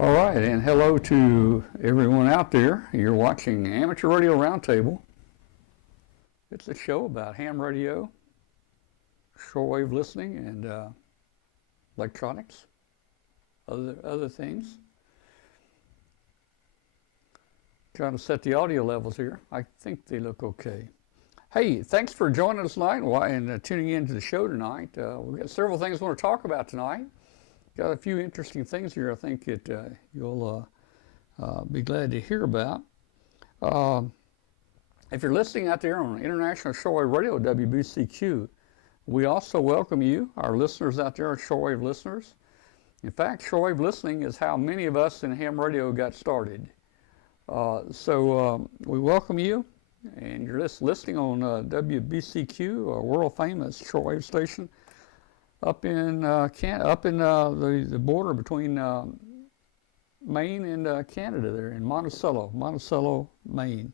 All right, and hello to everyone out there. You're watching Amateur Radio Roundtable. It's a show about ham radio, shortwave listening, and electronics, other things. Trying to set the audio levels here. I think they look okay. Hey, thanks for joining us tonight and tuning in to the show tonight. We've got several things we want to talk about tonight. Got a few interesting things here I think that you'll be glad to hear about. If you're listening out there on International Shortwave Radio, WBCQ, we also welcome you, our listeners out there, our shortwave listeners. In fact, shortwave listening is how many of us in ham radio got started. So we welcome you, and you're just listening on WBCQ, a world famous shortwave station, up in the border between Maine and Canada there in Monticello, Maine.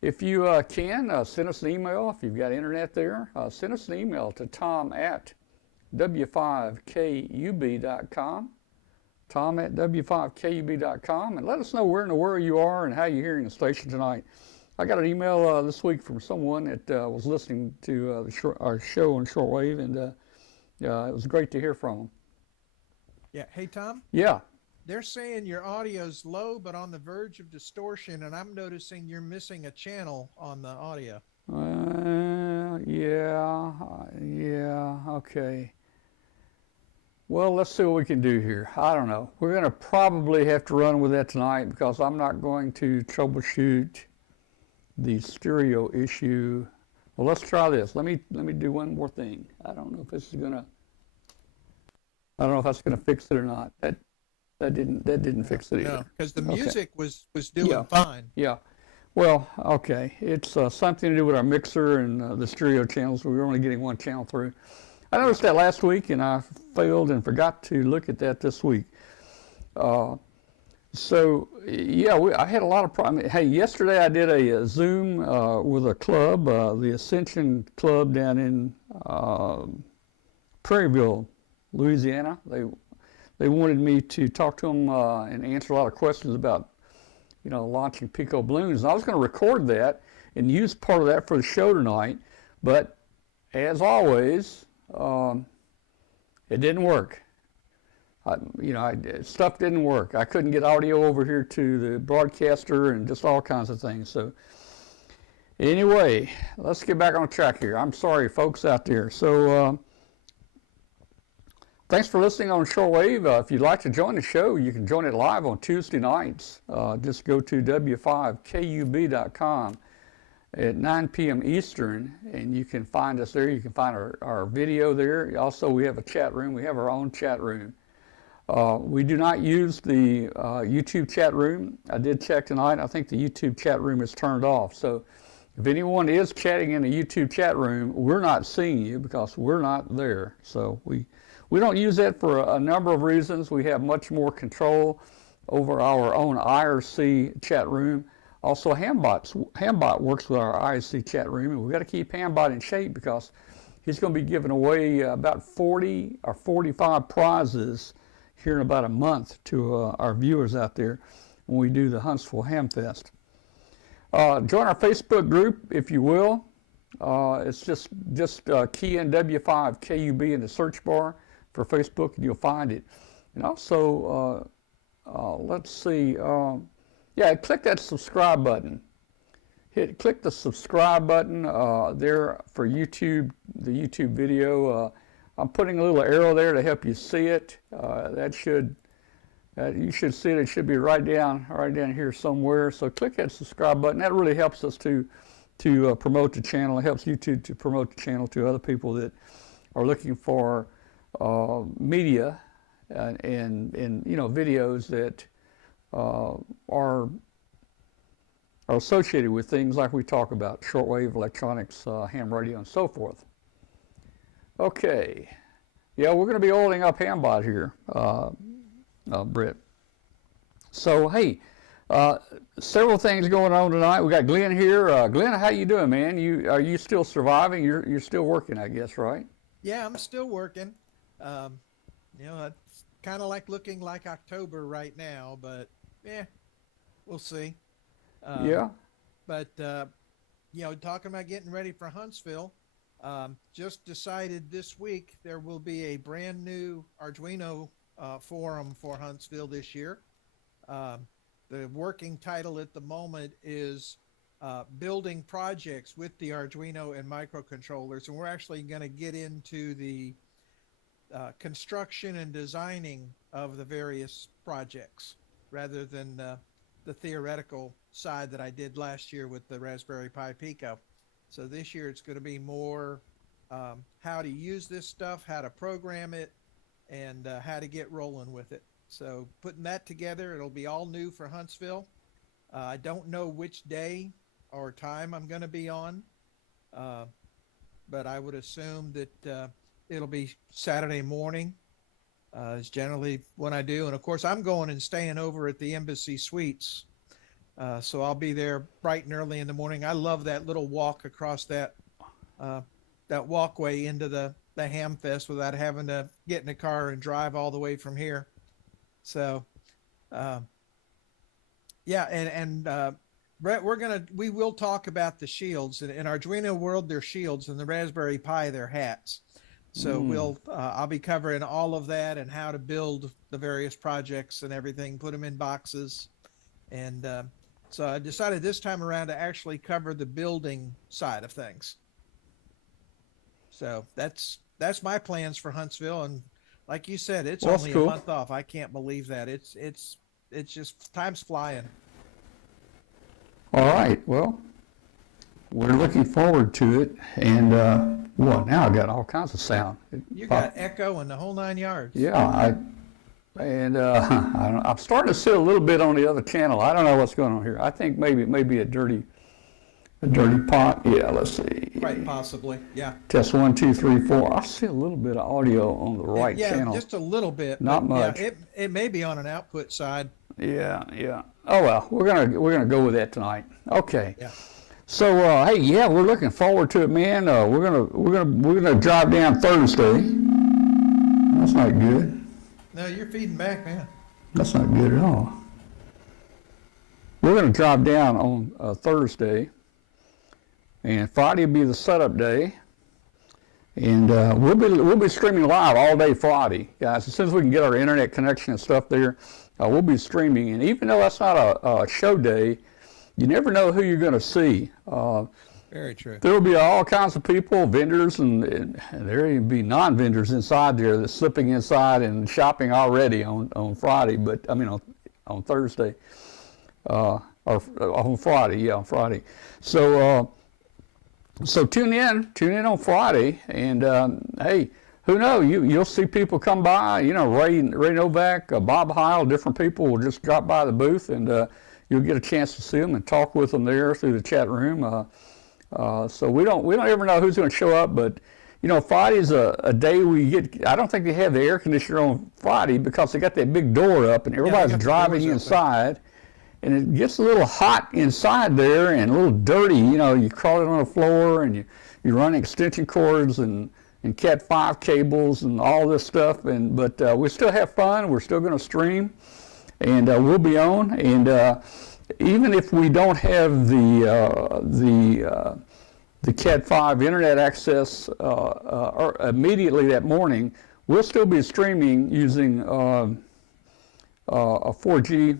If you can, send us an email. If you've got internet there, send us an email to tom@w5kub.com, tom@w5kub.com, and let us know where in the world you are and how you're hearing the station tonight. I got an email this week from someone that was listening to our show on shortwave, and it was great to hear from them. Yeah. Hey, Tom? Yeah. They're saying your audio's low, but on the verge of distortion, and I'm noticing you're missing a channel on the audio. Yeah, okay. Well, let's see what we can do here. I don't know. We're going to probably have to run with that tonight because I'm not going to troubleshoot the stereo issue. Well, let's try this. Let me do one more thing. I don't know if this is gonna. I don't know if that's gonna fix it or not. That didn't fix it either. No, because the music was doing fine. Yeah. Well, okay. It's something to do with our mixer and the stereo channels. We were only getting one channel through. I noticed that last week, and I failed and forgot to look at that this week. So, yeah, I had a lot of problems. Hey, yesterday I did a Zoom with a club, the Ascension Club down in Prairieville, Louisiana. They wanted me to talk to them and answer a lot of questions about, launching Pico balloons. And I was going to record that and use part of that for the show tonight, but as always, it didn't work. Stuff didn't work. I couldn't get audio over here to the broadcaster and just all kinds of things. So anyway, let's get back on track here. I'm sorry, folks out there. So thanks for listening on shortwave. If you'd like to join the show, you can join it live on Tuesday nights. Just go to w5kub.com at 9 p.m. Eastern, and you can find us there. You can find our video there. Also, we have a chat room. We have our own chat room. We do not use the YouTube chat room. I did check tonight. I think the YouTube chat room is turned off. So if anyone is chatting in the YouTube chat room, we're not seeing you because we're not there. So we don't use that for a number of reasons. We have much more control over our own IRC chat room. Also, Hambot works with our IRC chat room, and we've got to keep Hambot in shape because he's going to be giving away about 40 or 45 prizes here in about a month to our viewers out there when we do the Huntsville Hamfest. Join our Facebook group if you will. It's just key in W5KUB in the search bar for Facebook and you'll find it. And also, let's see, click that subscribe button. Click the subscribe button there for YouTube, the YouTube video. I'm putting a little arrow there to help you see it. You should see it. It should be right down here somewhere. So click that subscribe button. That really helps us to promote the channel. It helps YouTube to promote the channel to other people that are looking for media and videos that are associated with things like we talk about, shortwave, electronics, ham radio, and so forth. Okay, yeah, we're going to be oiling up Hambot here, Britt. So, hey, several things going on tonight. We got Glenn here. Glenn, how you doing, man? Are you still surviving? You're still working, I guess, right? Yeah, I'm still working. It's kind of looking like October right now, but we'll see. Yeah. But talking about getting ready for Huntsville, just decided this week there will be a brand new Arduino forum for Huntsville this year. The working title at the moment is Building Projects with the Arduino and Microcontrollers, and we're actually going to get into the construction and designing of the various projects rather than the theoretical side that I did last year with the Raspberry Pi Pico. So this year it's going to be more how to use this stuff, how to program it, and how to get rolling with it. So putting that together, it'll be all new for Huntsville. I don't know which day or time I'm going to be on, but I would assume that it'll be Saturday morning is generally when I do. And of course, I'm going and staying over at the Embassy Suites. So I'll be there bright and early in the morning. I love that little walk across that walkway into the Hamfest without having to get in a car and drive all the way from here. So, Brett, we will talk about the shields. In Arduino world, they're shields, and the Raspberry Pi, they're hats. So I'll be covering all of that and how to build the various projects and everything, put them in boxes. And so I decided this time around to actually cover the building side of things. So that's my plans for Huntsville. And like you said, it's only a month off. I can't believe that. It's just time's flying. All right. Well, we're looking forward to it. And now I got all kinds of sound. You got echo and the whole 9 yards. Yeah. I'm starting to see a little bit on the other channel. I don't know what's going on here. I think maybe it may be a dirty pot. Yeah, let's see. Right, possibly. Yeah. Test 1, 2, 3, 4. I see a little bit of audio on the right channel. Yeah, just a little bit. Not much. Yeah, it may be on an output side. Yeah. Oh well, we're gonna go with that tonight. Okay. Yeah. So we're looking forward to it, man. We're gonna drive down Thursday. That's not good. No, you're feeding back, man. That's not good at all. We're gonna drive down on Thursday, and Friday will be the setup day, and we'll be streaming live all day Friday, guys. As soon as we can get our internet connection and stuff there, we'll be streaming. And even though that's not a show day, you never know who you're going to see. Very true. There will be all kinds of people, vendors, and there will even be non-vendors inside there that's slipping inside and shopping already on Friday. But I mean on Thursday, or on Friday. Yeah, on Friday. So tune in on Friday, and hey, who knows? You'll see people come by. Ray Novak, Bob Heil, different people will just drop by the booth, and you'll get a chance to see them and talk with them there through the chat room. So we don't ever know who's going to show up, but Friday's a day we get. I don't think they have the air conditioner on Friday because they got that big door up and everybody's driving inside, and it gets a little hot inside there and a little dirty. You crawling on the floor and you run extension cords and Cat 5 cables and all this stuff. But we still have fun. We're still going to stream, and we'll be on. And even if we don't have the Cat 5 internet access or immediately that morning, we'll still be streaming using a 4G,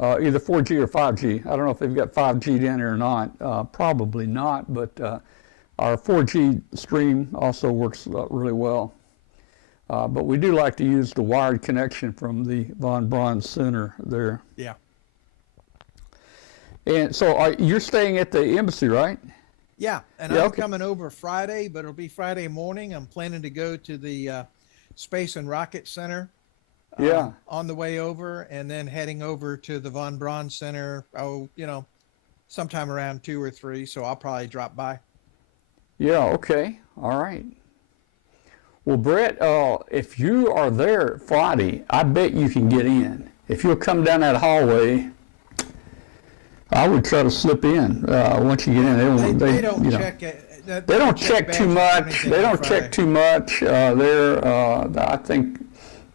either 4G or 5G. I don't know if they've got 5G down there or not. Probably not, but our 4G stream also works really well. But we do like to use the wired connection from the Von Braun Center there. Yeah. And so you're staying at the embassy, right? Yeah, and I'm coming over Friday, but it'll be Friday morning. I'm planning to go to the Space and Rocket Center on the way over, and then heading over to the Von Braun Center, sometime around 2 or 3, so I'll probably drop by. Yeah, okay, all right. Well, Brett, if you are there Friday, I bet you can get in. If you'll come down that hallway, I would try to slip in once you get in. They don't check it. They don't check too much. They don't check too much there. I think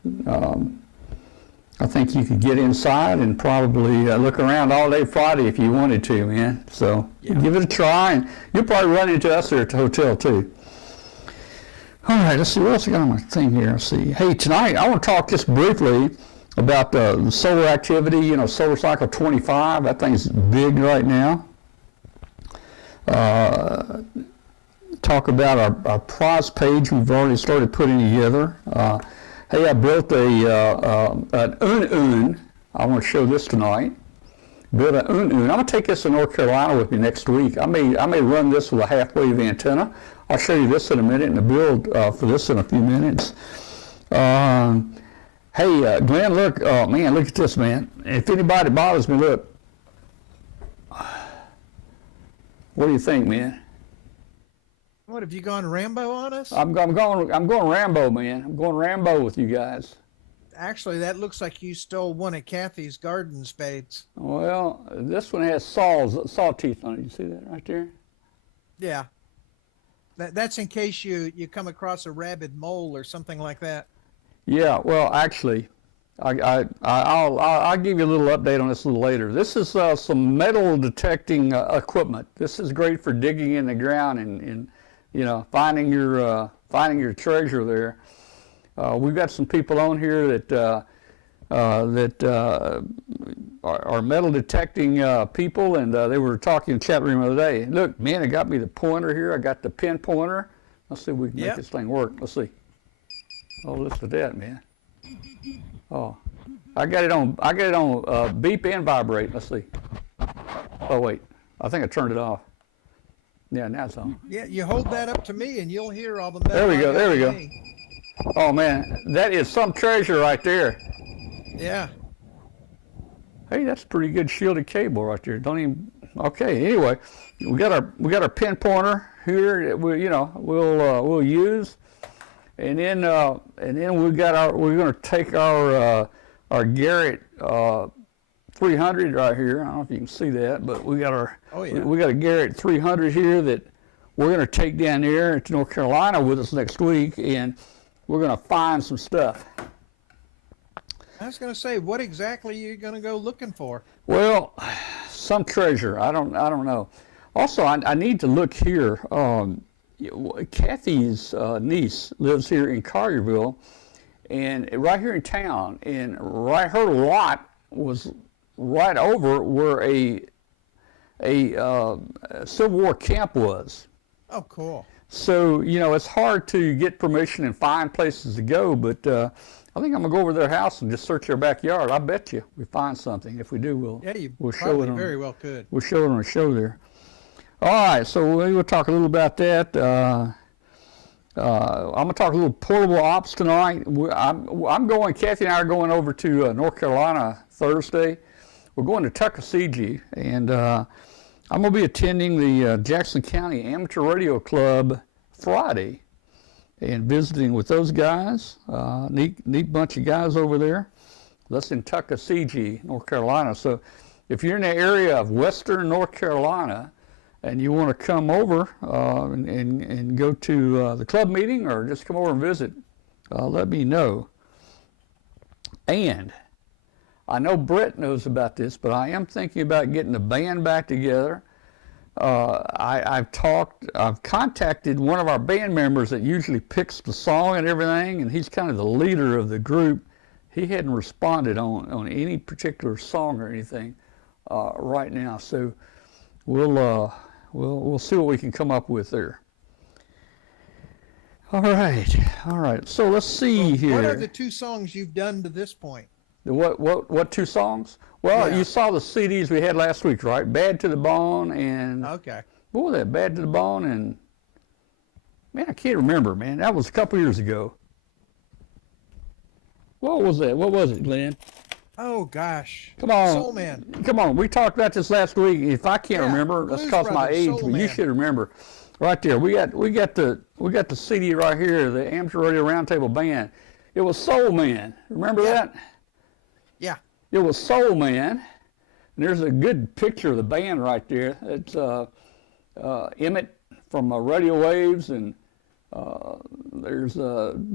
I think you could get inside and probably look around all day Friday if you wanted to, man. So give it a try, and you'll probably run into us there at the hotel too. All right, let's see what else I got on my thing here. Let's see. Hey, tonight I want to talk just briefly about the solar activity. You know, Solar Cycle 25. That thing's big right now. Talk about our prize page we've already started putting together. Hey, I built an un. I want to show this tonight. Built an un. I'm going to take this to North Carolina with me next week. I may run this with a half-wave antenna. I'll show you this in a minute and the build for this in a few minutes. Hey, Glenn, look, man, look at this, man. If anybody bothers me, look. What do you think, man? What, have you gone Rambo on us? I'm going Rambo, man. I'm going Rambo with you guys. Actually, that looks like you stole one of Kathy's garden spades. Well, this one has saw teeth on it. You see that right there? Yeah. That's in case you come across a rabid mole or something like that. Yeah. Well, actually, I'll give you a little update on this a little later. This is some metal detecting equipment. This is great for digging in the ground and you know, finding your treasure there. We've got some people on here that are metal detecting people, and they were talking in the chat room the other day. Look, man, it got me the pointer here. I got the pin pointer. Let's see if we can make this thing work. Let's see. Oh, listen to that, man. Oh, I got it on beep and vibrate. Let's see. Oh wait, I think I turned it off. Yeah, now it's on. Yeah, you hold that up to me and you'll hear all the metal. There we go, there we go. Oh man, that is some treasure right there. Yeah. Hey, that's pretty good shielded cable right there. Don't even. Okay. Anyway, we got our pin pointer here that we'll use, and then we're going to take our Garrett 300 right here. I don't know if you can see that, but we got a Garrett 300 here that we're going to take down there to North Carolina with us next week, and we're going to find some stuff. I was going to say, what exactly are you going to go looking for? Well, some treasure. I don't know. Also, I need to look here. Kathy's niece lives here in Collierville, and right here in town, and her lot was right over where a Civil War camp was. Oh, cool. So, you know, it's hard to get permission and find places to go, but I think I'm going to go over to their house and just search their backyard. I bet you we find something. If we do, we'll show it on. Very well could. We'll show it on a show there. All right, so we'll talk a little about that. I'm going to talk a little portable ops tonight. Kathy and I are going over to North Carolina Thursday. We're going to Tuckasegee, and I'm going to be attending the Jackson County Amateur Radio Club Friday and visiting with those guys. Neat bunch of guys over there. That's in Tuckasegee, North Carolina. So if you're in the area of western North Carolina and you want to come over and go to the club meeting or just come over and visit, let me know. And I know Brett knows about this, but I am thinking about getting the band back together. I've contacted one of our band members that usually picks the song and everything, and he's kind of the leader of the group. He hadn't responded on any particular song or anything right now, so we'll see what we can come up with there. All right. So let's see here. What are the two songs you've done to this point? What two songs? Well, yeah. You saw the CDs we had last week, right? Bad to the Bone and... Okay. What was that? Bad to the Bone and... Man, I can't remember, man. That was a couple years ago. What was that? What was it, Glenn? Oh, gosh. Come on. Soul Man. Come on. We talked about this last week. If I can't remember, that's because my age, but you should remember. Right there. We got the CD right here, the Amateur Radio Roundtable Band. It was Soul Man. Remember that? Yeah. It was Soul Man. And there's a good picture of the band right there. It's Emmett from Radio Waves, and there's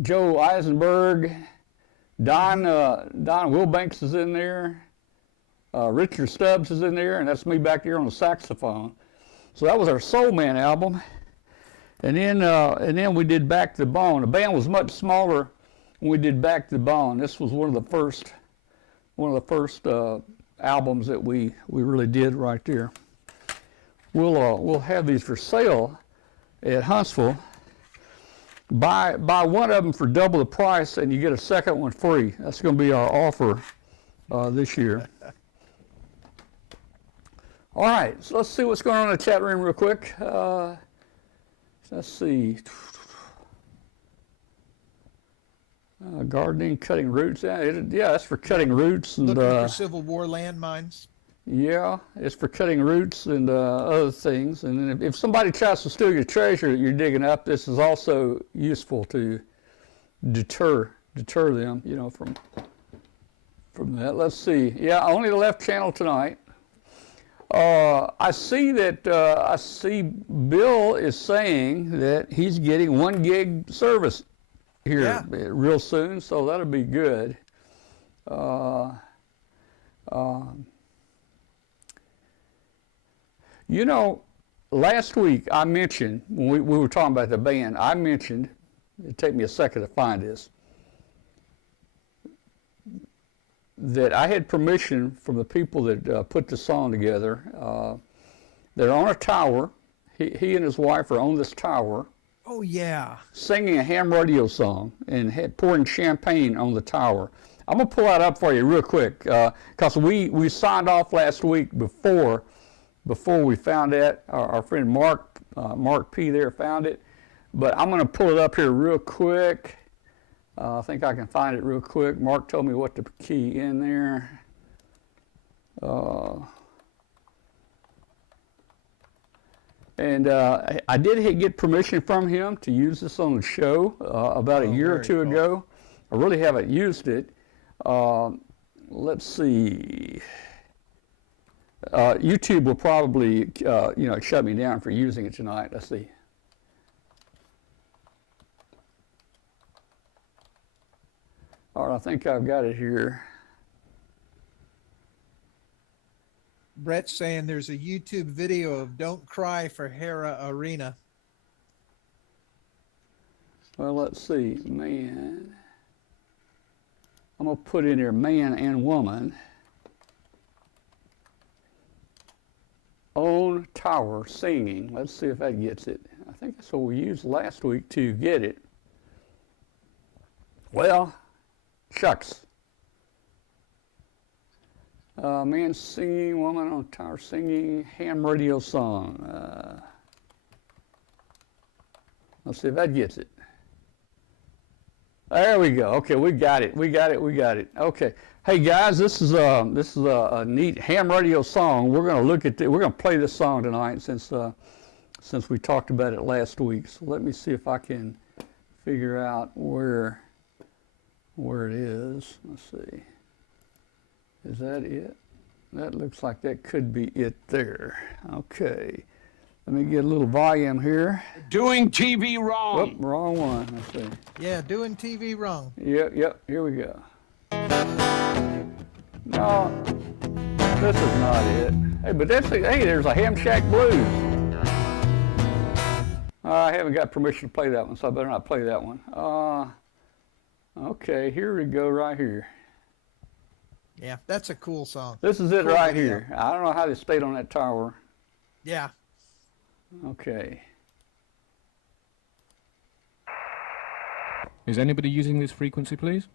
Joe Eisenberg, Don Wilbanks is in there. Richard Stubbs is in there, and that's me back there on the saxophone. So that was our Soul Man album. And then we did Back to the Bone. The band was much smaller when we did Back to the Bone. This was one of the first albums that we really did right there. We'll have these for sale at Huntsville. Buy one of them for double the price, and you get a second one free. That's going to be our offer this year. All right, so let's see what's going on in the chat room real quick. Let's see. Gardening, cutting roots. Yeah, that's for cutting roots. And, looking for Civil War landmines. Yeah, it's for cutting roots and other things. And then if somebody tries to steal your treasure that you're digging up, this is also useful to deter them, you know, from that. Let's see. Yeah, only the left channel tonight. I see Bill is saying that he's getting 1 gig service here real soon, so that'll be good. You know, last week I mentioned, when we were talking about the band, I mentioned, it'd take me a second to find this, that I had permission from the people that put the song together. They're on a tower. He and his wife are on this tower. Oh, yeah. Singing a ham radio song and pouring champagne on the tower. I'm going to pull that up for you real quick because we signed off last week before we found that. Our friend Mark P. there found it. But I'm going to pull it up here real quick. I think I can find it real quick. Mark told me what to key in there. And I did get permission from him to use this on the show about a year or two ago. I really haven't used it. Let's see. YouTube will probably, shut me down for using it tonight. Let's see. All right, I think I've got it here. Brett's saying there's a YouTube video of Don't Cry for Hera Arena. Well, let's see. Man. I'm going to put in here man and woman. On tower singing. Let's see if that gets it. I think that's what we used last week to get it. Well, shucks. Man singing, woman on tower singing, ham radio song. Let's see if that gets it. There we go. Okay, we got it. Okay. Hey guys, this is a neat ham radio song. We're going to look at we're going to play this song tonight since we talked about it last week. So let me see if I can figure out where it is. Let's see. Is that it? That looks like that could be it there. Okay. Let me get a little volume here. Doing TV wrong. Whoop, wrong one. Let's see. Yeah, doing TV wrong. Yep. Here we go. No, this is not it. Hey, but there's a Ham Shack Blues. I haven't got permission to play that one, so I better not play that one. Okay, here we go right here. Yeah, that's a cool song. This is it cool right video. Here. I don't know how they stayed on that tower. Yeah. Okay. Is anybody using this frequency, please?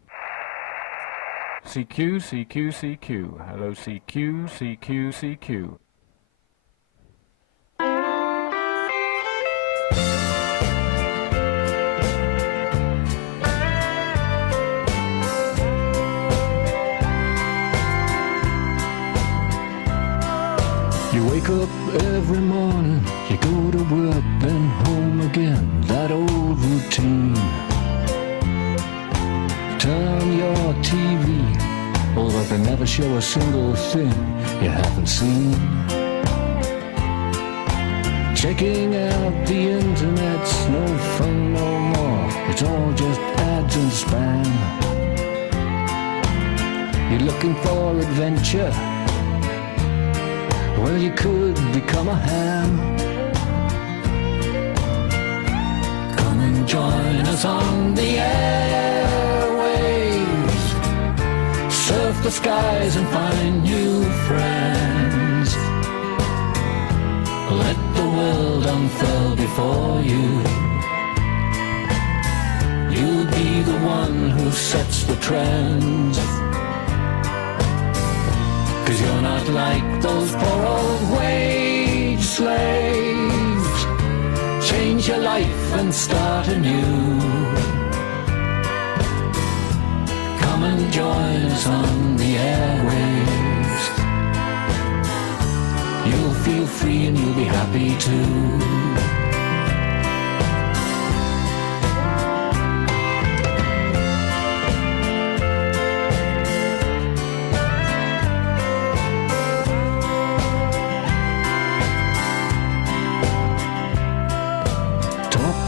CQ, CQ, CQ. Hello, CQ, CQ, CQ. You wake up every morning, you go to work, then home again, that old routine. Turn your TV, but they never show a single thing you haven't seen. Checking out the internet's no fun no more, it's all just ads and spam. looking for adventure, well, you could become a ham. Come and join us on the airwaves, surf the skies and find new friends. Let the world unfurl before you. You'll be the one who sets the trends. 'Cause you're not like those poor old wage slaves. Change your life and start anew. Come and join us on the airwaves. You'll feel free and you'll be happy too.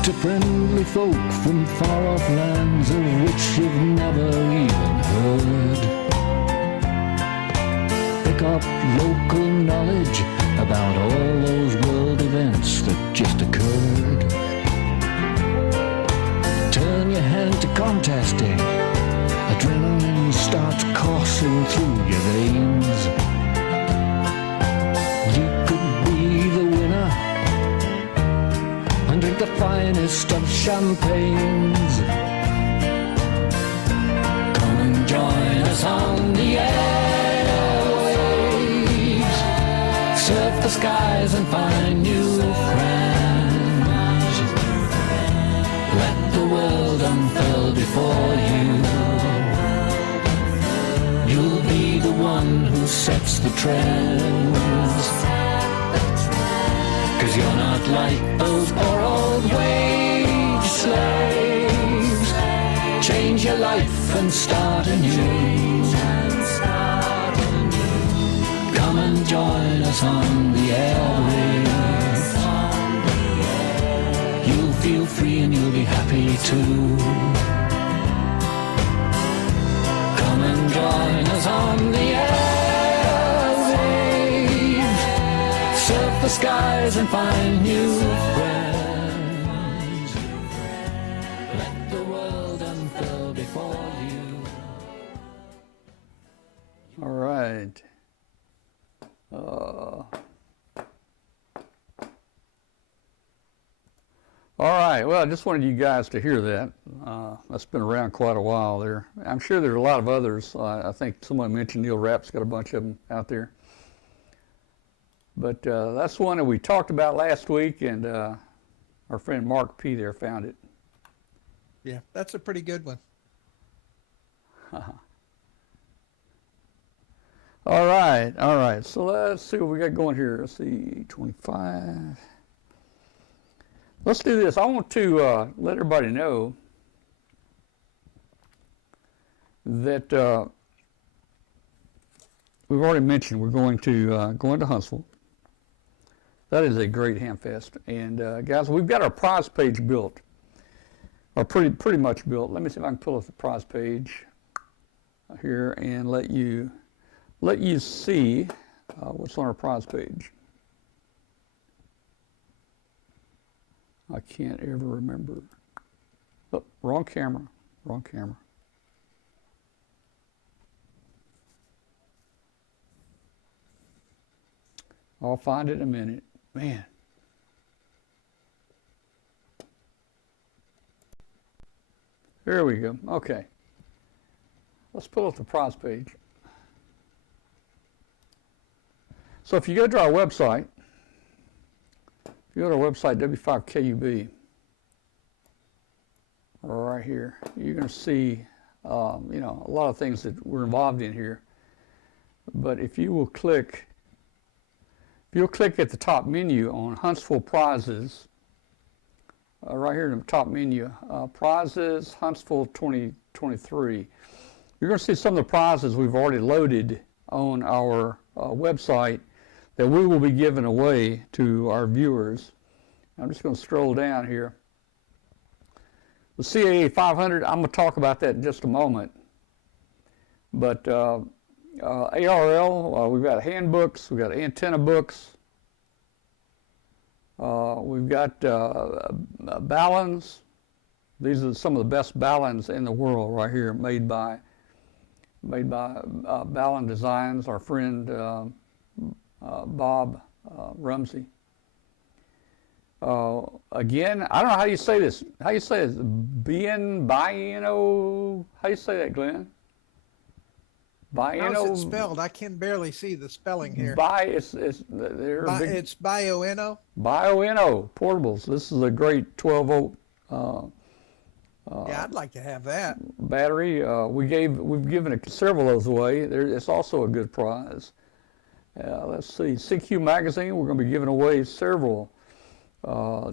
To friendly folk from far-off lands of which you've never even heard. Pick up local knowledge about all those world events that just occurred. Turn your hand to contesting. Adrenaline starts coursing through your veins. You could be the winner and drink the finest of champagnes. Come and join us on the airwaves, surf the skies and find new friends. Let the world unfurl before you. You'll be the one who sets the trends. 'Cause you're not like those poor old wage slaves. Change your life and start anew. Come and join us on the airwaves. You'll feel free and you'll be happy too. Come and join us on the airwaves. Surf the skies and find new friends. Let the world unfurl before you. All right. All right. Well, I just wanted you guys to hear that. That's been around quite a while there. I'm sure there's a lot of others. I think someone mentioned Neil Rapp's got a bunch of them out there. But that's one that we talked about last week, and our friend Mark P. there found it. Yeah, that's a pretty good one. All right, all right. So let's see what we got going here. Let's see, 25. Let's do this. I want to let everybody know that we've already mentioned we're going to Huntsville. That is a great Hamfest. And guys, we've got our prize page built, or pretty much built. Let me see if I can pull up the prize page here and let you see what's on our prize page. I can't ever remember. Oh, wrong camera, wrong camera. I'll find it in a minute. Man. There we go. Okay. Let's pull up the prize page. So if you go to our website, W5KUB, right here, you're going to see, a lot of things that we're involved in here. But if you'll click at the top menu on Huntsville Prizes, right here in the top menu, Prizes Huntsville 2023, you're going to see some of the prizes we've already loaded on our website that we will be giving away to our viewers. I'm just going to scroll down here. The CAA 500, I'm going to talk about that in just a moment. But ARL, we've got handbooks, we've got antenna books, we've got ballons. These are some of the best ballons in the world right here, made by Ballon Designs, our friend Bob Rumsey. Again, I don't know how you say this. How you say this? Bieno? How you say that, Glenn? Bieno. How's it spelled? I can barely see the spelling here. It's Bioenno. Bioenno portables. This is a great 12-volt Yeah, I'd like to have that. battery. We've given several of those away. It's also a good prize. Let's see, CQ Magazine. We're going to be giving away several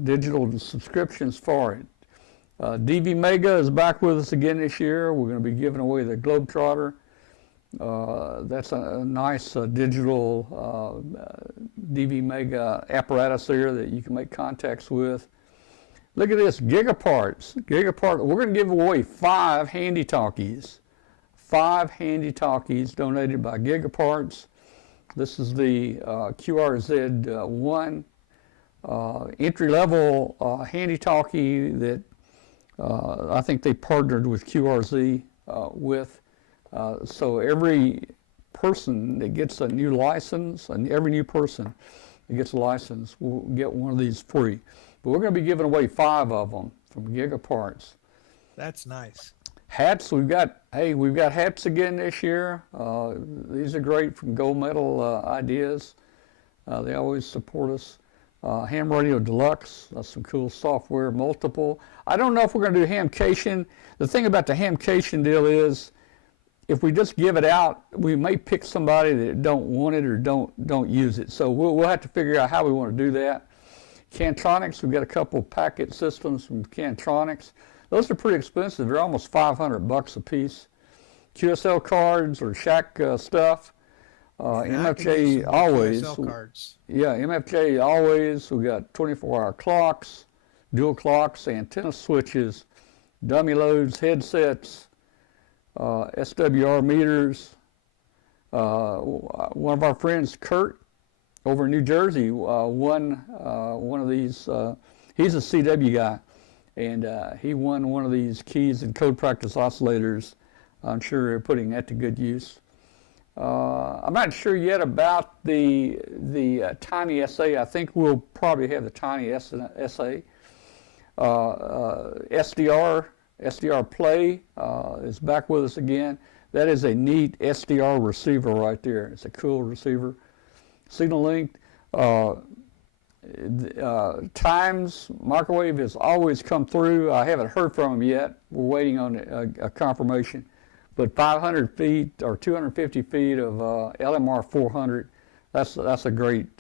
digital subscriptions for it. DV Mega is back with us again this year. We're going to be giving away the Globetrotter. That's a nice digital DV Mega apparatus there that you can make contacts with. Look at this, Gigaparts. We're going to give away 5 handy talkies. 5 handy talkies donated by Gigaparts. This is the QRZ1 entry-level handy talkie that I think they partnered with QRZ with. So every person that gets a new license, and every new person that gets a license will get one of these free. But we're going to be giving away 5 of them from Gigaparts. That's nice. Hats, we've got hats again this year. These are great from Gold Medal Ideas. They always support us. Ham Radio Deluxe, some cool software, multiple. I don't know if we're going to do Hamcation. The thing about the Hamcation deal is, if we just give it out, we may pick somebody that don't want it or don't use it. So we'll have to figure out how we want to do that. Cantronics, we've got a couple packet systems from Cantronics. Those are pretty expensive. They're almost $500 a piece. QSL cards or Shack stuff. MFJ always. QSL cards. Yeah, MFJ always. We got 24-hour clocks, dual clocks, antenna switches, dummy loads, headsets, SWR meters. One of our friends, Kurt, over in New Jersey, won one of these. He's a CW guy, and he won one of these keys and code practice oscillators. I'm sure they're putting that to good use. I'm not sure yet about the Tiny SA. I think we'll probably have the Tiny SA. SDR Play is back with us again. That is a neat SDR receiver right there. It's a cool receiver. Signal linked. Times microwave has always come through. I haven't heard from them yet. We're waiting on a confirmation. But 500 feet or 250 feet of LMR 400, that's a great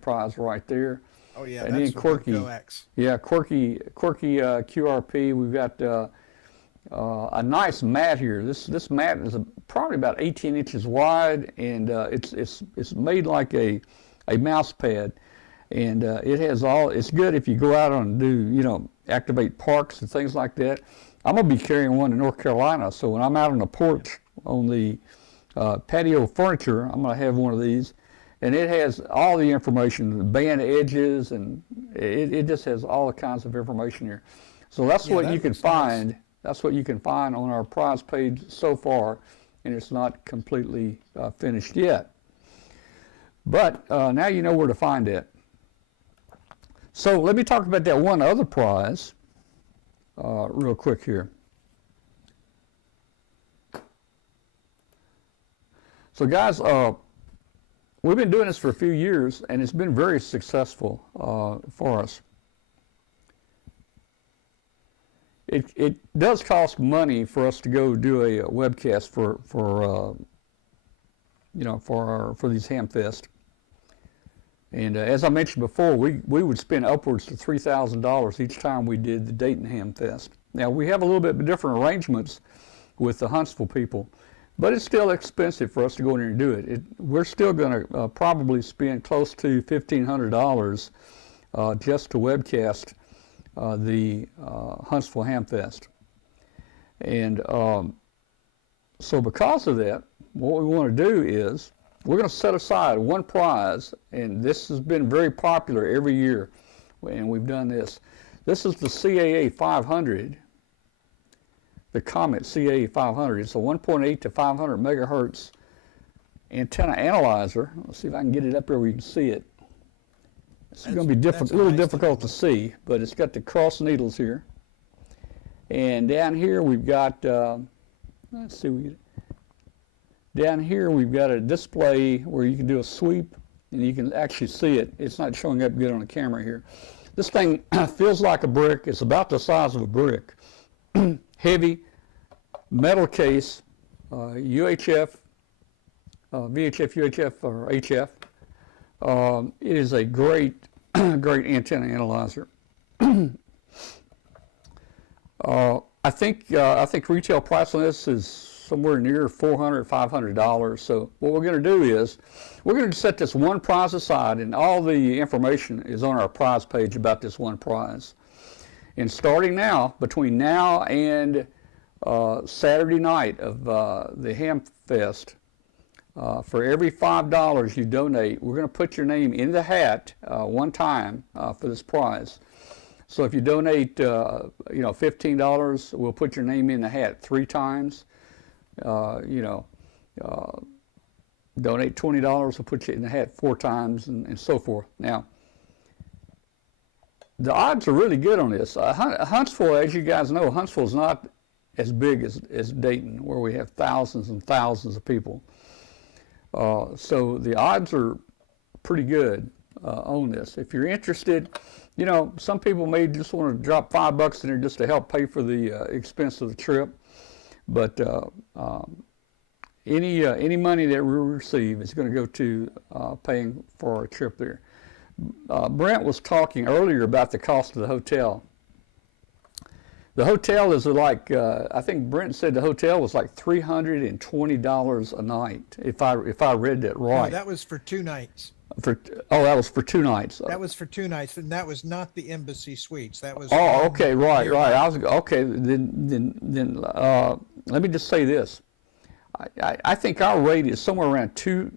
prize right there. Oh yeah, and that's then Quirky. coax. Yeah, Quirky QRP. We've got a nice mat here. This mat is probably about 18 inches wide, and it's made like a mouse pad, and it has all. It's good if you go out and do activate parks and things like that. I'm gonna be carrying one to North Carolina, so when I'm out on the porch on the patio furniture, I'm gonna have one of these. And it has all the information, the band edges, and it just has all the kinds of information here. So that's what you can find. Nice. That's what you can find on our prize page so far, and it's not completely finished yet. But now you know where to find it. So let me talk about that one other prize real quick here. So guys, we've been doing this for a few years, and it's been very successful for us. It does cost money for us to go do a webcast for these Hamfest. And as I mentioned before, we would spend upwards to $3,000 each time we did the Dayton Hamfest. Now we have a little bit different arrangements with the Huntsville people, but it's still expensive for us to go in there and do it. We're still going to probably spend close to $1,500 just to webcast the Huntsville Hamfest. And So because of that, what we want to do is we're going to set aside one prize, and this has been very popular every year, and we've done this. This is the CAA 500, the Comet CAA 500. It's a 1.8 to 500 megahertz antenna analyzer. Let's see if I can get it up here where you can see it. It's going to be a little difficult to see, but it's got the cross needles here. And down here we've got, let's see, down here we've got a display where you can do a sweep and you can actually see it. It's not showing up good on the camera here. This thing feels like a brick. It's about the size of a brick. Heavy, metal case, UHF, VHF, UHF, or HF. It is a great, great antenna analyzer. I think retail price on this is somewhere near $400, $500. So what we're going to do is we're going to set this one prize aside, and all the information is on our prize page about this one prize. And starting now, between now and Saturday night of the Hamfest, for every $5 you donate, we're going to put your name in the hat one time for this prize. So if you donate, $15, we'll put your name in the hat 3 times. Donate $20, we'll put you in the hat 4 times, and so forth. Now, the odds are really good on this. Huntsville, as you guys know, Huntsville is not as big as Dayton, where we have thousands and thousands of people. So the odds are pretty good on this. If you're interested, some people may just want to drop $5 in there just to help pay for the expense of the trip. But any money that we receive is going to go to paying for our trip there. Brent was talking earlier about the cost of the hotel. The hotel is like, I think Brent said the hotel was like $320 a night, if I read that right. No, that was for 2 nights. That was for 2 nights. That was for 2 nights, and that was not the Embassy Suites. That was. Oh, okay, right. I was okay. Then let me just say this. I think our rate is somewhere around 2.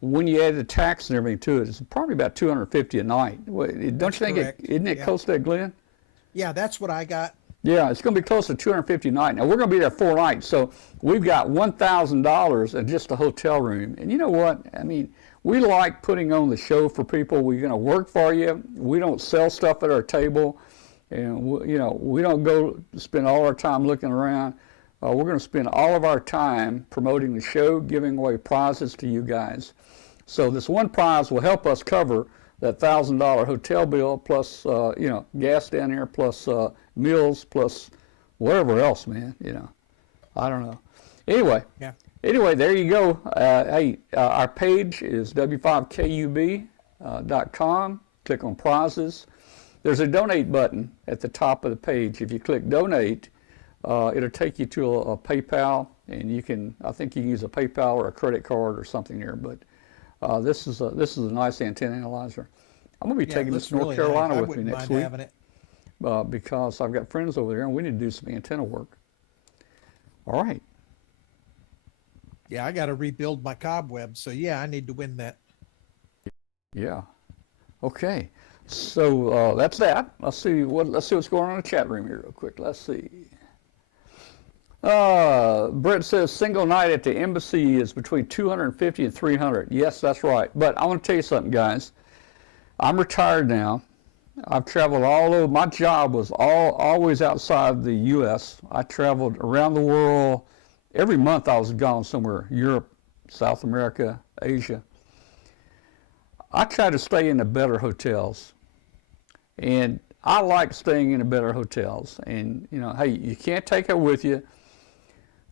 When you add the tax and everything to it, it's probably about $250 a night. Don't you think? Isn't it close to that, Glenn? Yeah, that's what I got. Yeah, it's going to be close to $250 a night. Now, we're going to be there 4 nights, so we've got $1,000 in just a hotel room. And you know what? I mean, we like putting on the show for people. We're going to work for you. We don't sell stuff at our table. And, we don't go spend all our time looking around. We're going to spend all of our time promoting the show, giving away prizes to you guys. So this one prize will help us cover that $1,000 hotel bill, plus, gas down there, plus meals, plus whatever else, man, I don't know. Anyway, there you go. Our page is w5kub.com. Click on prizes. There's a donate button at the top of the page. If you click donate, it'll take you to a PayPal, and I think you can use a PayPal or a credit card or something there. But this is a nice antenna analyzer. I'm going to be taking this to North Carolina with me next week because I've got friends over there, and we need to do some antenna work. All right. Yeah, I got to rebuild my cobwebs, so yeah, I need to win that. Yeah. Okay. So that's that. Let's see what's going on in the chat room here real quick. Let's see. Brett says single night at the embassy is between $250 and $300. Yes, that's right. But I want to tell you something, guys. I'm retired now. I've traveled all over. My job was always outside the U.S. I traveled around the world. Every month I was gone somewhere, Europe, South America, Asia. I try to stay in the better hotels. And I like staying in the better hotels. And, hey, you can't take it with you.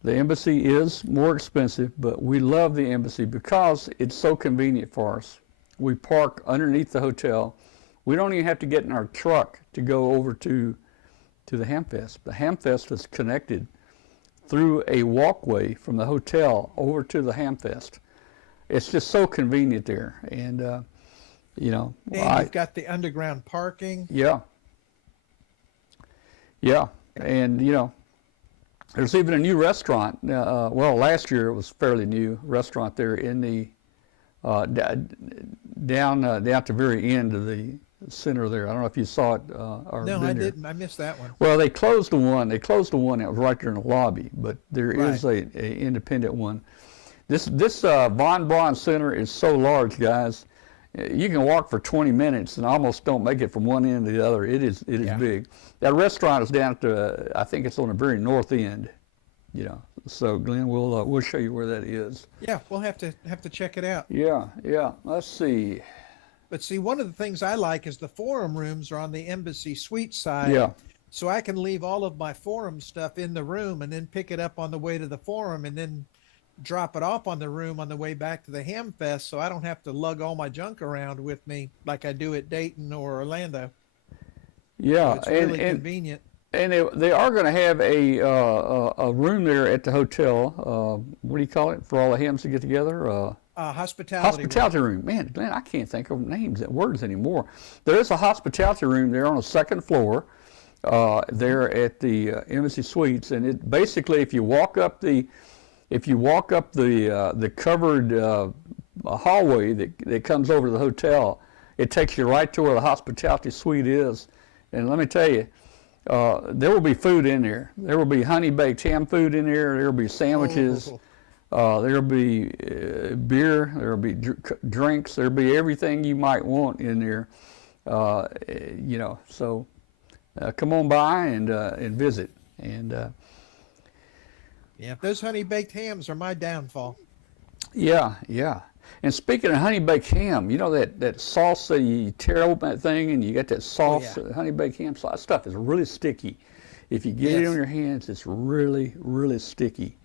The embassy is more expensive, but we love the embassy because it's so convenient for us. We park underneath the hotel. We don't even have to get in our truck to go over to the Hamfest. The Hamfest is connected through a walkway from the hotel over to the Hamfest. It's just so convenient there. And, and you've got the underground parking. Yeah. Yeah. And, There's even a new restaurant. Well, last year it was fairly new restaurant there in the down at the very end of the center there. I don't know if you saw it or No, been I there. didn't. I missed that one. Well, they closed the one. They closed the one that was right there in the lobby, but there is Right. a independent one. This Von Braun Center is so large, guys. You can walk for 20 minutes and almost don't make it from one end to the other. It is Yeah. big. That restaurant is down at the, I think it's on the very north end. You know, so Glenn, we'll show you where that is. Yeah, we'll have to check it out. Yeah, yeah. Let's see. But see, one of the things I like is the forum rooms are on the embassy suite side. Yeah. So I can leave all of my forum stuff in the room and then pick it up on the way to the forum and then drop it off on the room on the way back to the Hamfest, so I don't have to lug all my junk around with me like I do at Dayton or Orlando. Yeah, So it's really convenient. And they are going to have a room there at the hotel. What do you call it for all the hams to get together? Hospitality room. Man, Glenn, I can't think of names and words anymore. There is a hospitality room there on the second floor there at the Embassy Suites, and it basically, if you walk up the covered hallway that comes over to the hotel, it takes you right to where the hospitality suite is. And let me tell you, there will be food in there. There will be honey baked ham food in there. There will be sandwiches. Oh. There will be beer. There will be drinks. There will be everything you might want in there. You know, so come on by and visit. And yeah, those honey baked hams are my downfall. yeah, yeah. And speaking of honey baked ham, you know that sauce that you tear open that thing and you get that sauce, honey baked ham sauce. That stuff is really sticky. If you get it on your hands, it's really, really sticky.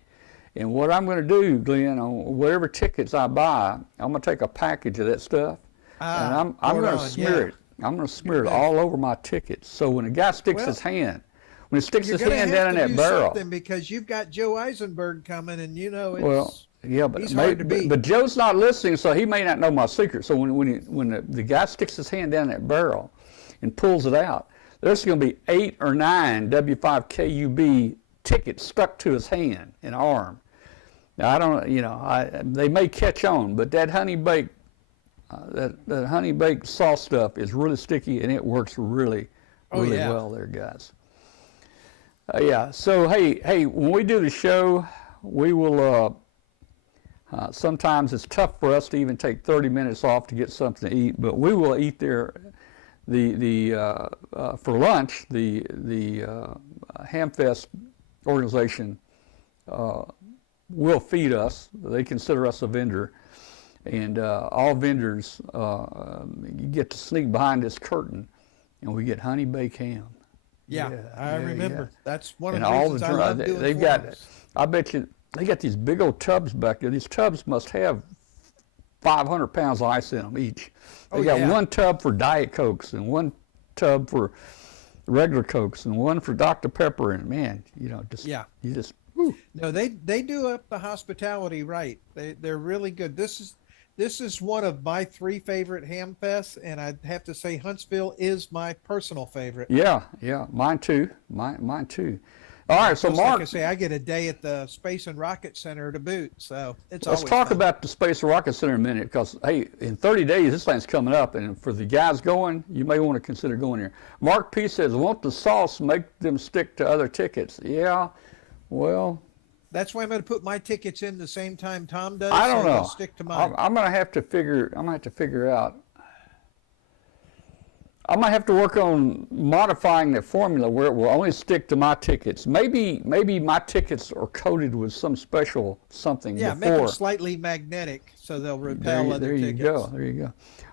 And what I'm going to do, Glenn, on whatever tickets I buy, I'm going to take a package of that stuff, and I'm going to smear it. I'm going to smear it all over my tickets. So when a guy sticks his hand, when he sticks his hand down in that barrel, because you've got Joe Eisenberg coming, and you know it's. Well, yeah, but he's hard to beat. But Joe's not listening, so he may not know my secret. So when the guy sticks his hand down that barrel and pulls it out, there's going to be 8 or 9 W5KUB tickets stuck to his hand and arm. Now I don't, you know, they may catch on, but that honey baked that honey baked sauce stuff is really sticky and it works really well there, guys. Yeah. So hey, when we do the show, we will. Sometimes it's tough for us to even take 30 minutes off to get something to eat, but we will eat there. For lunch, the Hamfest organization will feed us. They consider us a vendor, and all vendors you get to sneak behind this curtain, and we get honey baked ham. Yeah, I remember. Yeah. That's one of and the all reasons I love doing they've got. I bet you. They got these big old tubs back there. These tubs must have 500 pounds of ice in them each. They got one tub for Diet Cokes and one tub for regular Cokes and one for Dr. Pepper. And man, you know, you just. Whew. No, they do up the hospitality right. They're really good. This is one of my 3 favorite Hamfests, and I'd have to say Huntsville is my personal favorite. Yeah, mine too. Mine too. All right, so Mark, like I say, I get a day at the Space and Rocket Center to boot, so it's let's always talk fun. about the Space and Rocket Center in a minute, because hey, in 30 days this thing's coming up, and for the guys going, you may want to consider going here. Mark P says, "Won't the sauce make them stick to other tickets?" Yeah, well, that's why I'm going to put my tickets in the same time Tom does. I don't know. They'll stick to mine. I'm going to have to figure out. I might have to work on modifying the formula where it will only stick to my tickets. Maybe my tickets are coated with some special something before. Make them slightly magnetic so they'll repel other tickets. There you go.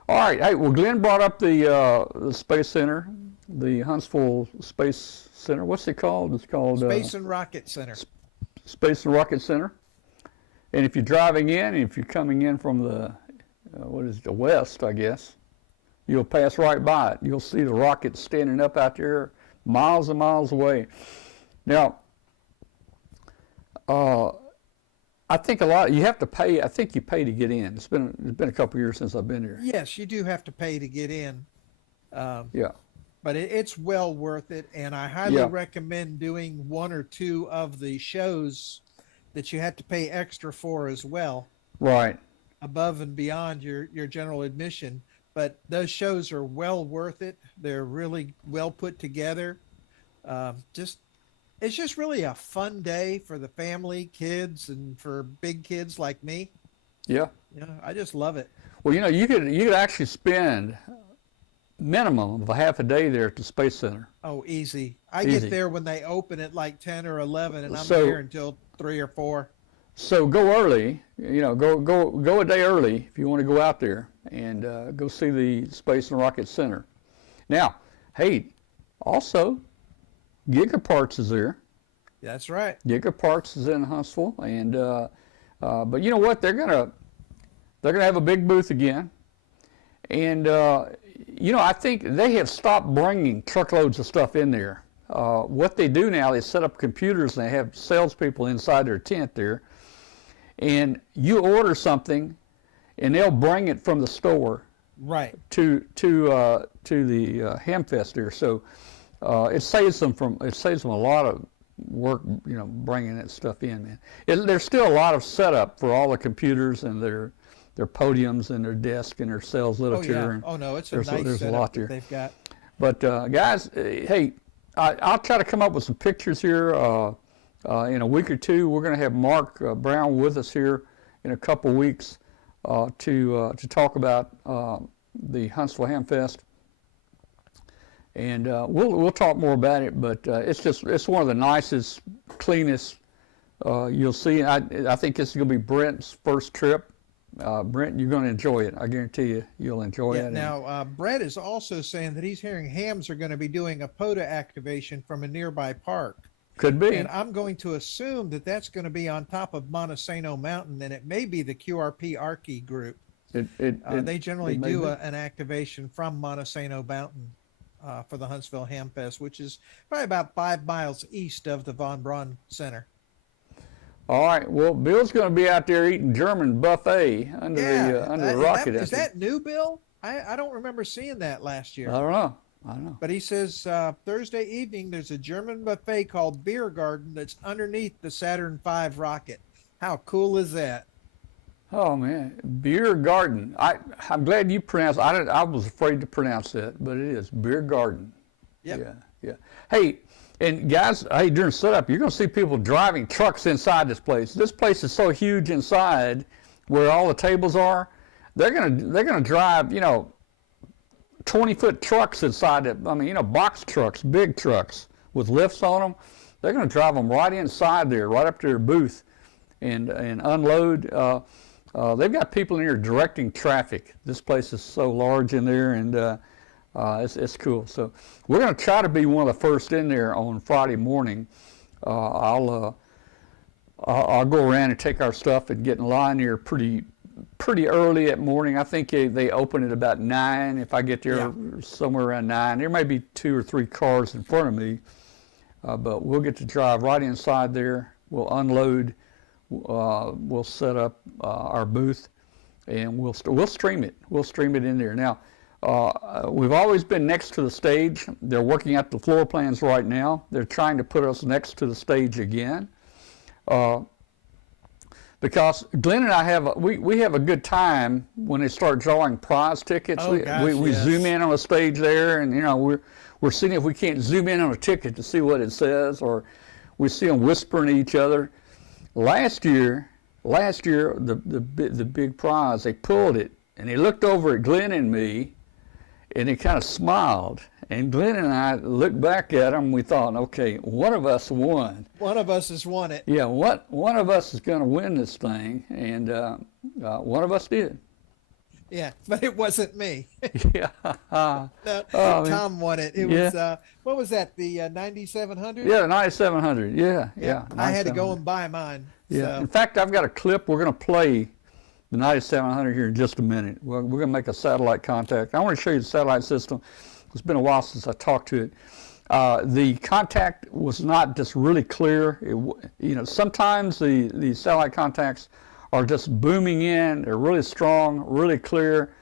All right. Hey, well, Glenn brought up the Space Center, the Huntsville Space Center. What's it called? It's called Space and Rocket Center. Space and Rocket Center. And if you're driving in, and if you're coming in from the the west, I guess, you'll pass right by it. You'll see the rockets standing up out there miles and miles away. Now, I think you have to pay. I think you pay to get in. It's been a couple years since I've been here. Yes, you do have to pay to get in. Yeah. but it's well worth it. And I highly Yeah. recommend doing one or two of the shows that you have to pay extra for as well, Right. above and beyond your general admission. But those shows are well worth it. They're really well put together. It's just really a fun day for the family, kids, and for big kids like me. Yeah. I just love it. Well, you could actually spend minimum of a half a day there at the Space Center. Oh, easy. I Easy. get there when they open at like 10 or 11, and I'm So- here until 3 or 4. So go early. Go a day early if you want to go out there and go see the Space and Rocket Center. Now, hey, also, Gigaparts is there. That's right. Gigaparts is in Huntsville, and but you know what? They're gonna have a big booth again, and I think they have stopped bringing truckloads of stuff in there. What they do now is set up computers, and they have salespeople inside their tent there, and you order something, and they'll bring it from the store Right. to the Hamfest there. So it saves them a lot of work, bringing that stuff in, man. There's still a lot of setup for all the computers and their podiums and their desk and their sales Oh, literature. yeah. And Oh, no, it's a there's nice a setup lot that there. they've got. But guys, hey, I'll try to come up with some pictures here in a week or two. We're going to have Mark Brown with us here in a couple weeks to talk about the Huntsville Hamfest. And we'll talk more about it, but it's one of the nicest, cleanest you'll see. I think this is going to be Brent's first trip. Brent, you're going to enjoy it. I guarantee you'll enjoy Yeah, it. now, Brett is also saying that he's hearing hams are going to be doing a POTA activation from a nearby park. Could be. And I'm going to assume that that's going to be on top of Montesano Mountain, and it may be the QRP Archie group. They generally may do be. an activation from Montesano Mountain for the Huntsville Hamfest, which is probably about 5 miles east of the Von Braun Center. All right. Well, Bill's going to be out there eating German buffet under the rocket. Is that new, Bill? I don't remember seeing that last year. I don't know. But he says Thursday evening there's a German buffet called Beer Garden that's underneath the Saturn V rocket. How cool is that? Oh man, Beer Garden. I'm glad you pronounced. I was afraid to pronounce that, but it is Beer Garden. Yep. Yeah. Hey, and guys, during setup, you're going to see people driving trucks inside this place. This place is so huge inside, where all the tables are. They're gonna drive 20-foot trucks inside it. I mean, box trucks, big trucks with lifts on them. They're going to drive them right inside there, right up to their booth, and unload. They've got people in here directing traffic. This place is so large in there, and it's cool. So we're going to try to be one of the first in there on Friday morning. I'll go around and take our stuff and get in line here pretty early at morning. I think they open at about 9. If I get there somewhere around 9, there may be 2 or 3 cars in front of me, but we'll get to drive right inside there. We'll unload. We'll set up our booth, and we'll stream it. We'll stream it in there. Now, we've always been next to the stage. They're working out the floor plans right now. They're trying to put us next to the stage again. Because Glenn and I we have a good time when they start drawing prize tickets. Oh, we yes. zoom in on the stage there, and we're seeing if we can't zoom in on a ticket to see what it says, or we see them whispering to each other. Last year, the big prize, they pulled it, and they looked over at Glenn and me, and they kind of smiled. And Glenn and I looked back at them. We thought, okay, one of us won. One of us has won it. Yeah, one of us is going to win this thing, and one of us did. Yeah, but it wasn't me. Yeah. No, Oh, man. Tom won it. It was what was that? The 9700. Yeah, the 9700. Yeah. I had to go 9700. and buy mine. Yeah. So. In fact, I've got a clip. We're going to play the 9700 here in just a minute. We're going to make a satellite contact. I want to show you the satellite system. It's been a while since I talked to it. The contact was not just really clear. Sometimes the satellite contacts are just booming in. They're really strong, really clear.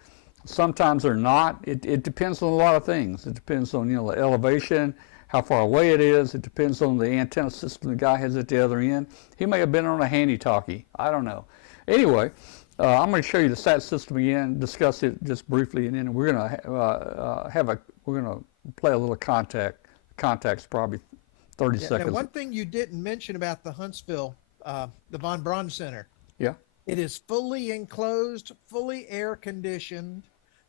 Sometimes they're not. It depends on a lot of things. It depends on, you know, the elevation, how far away it is. It depends on the antenna system the guy has at the other end. He may have been on a handy-talkie. I don't know. Anyway, I'm going to show you the SAT system again, discuss it just briefly, and then we're going to we're going to play a little contact. Contact's probably 30 seconds. Now, one thing you didn't mention about the Huntsville, the Von Braun Center. Yeah. It is fully enclosed, fully air conditioned.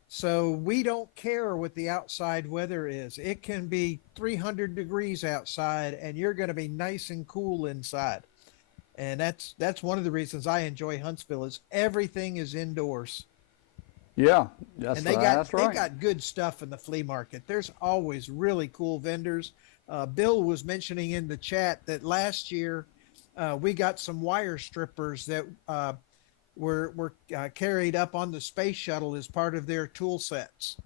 So we don't care what the outside weather is. It can be 300 degrees outside and you're going to be nice and cool inside. And that's one of the reasons I enjoy Huntsville is everything is indoors. Yeah, that's And they right. got good stuff in the flea market. There's always really cool vendors. Bill was mentioning in the chat that last year we got some wire strippers that were carried up on the space shuttle as part of their tool sets.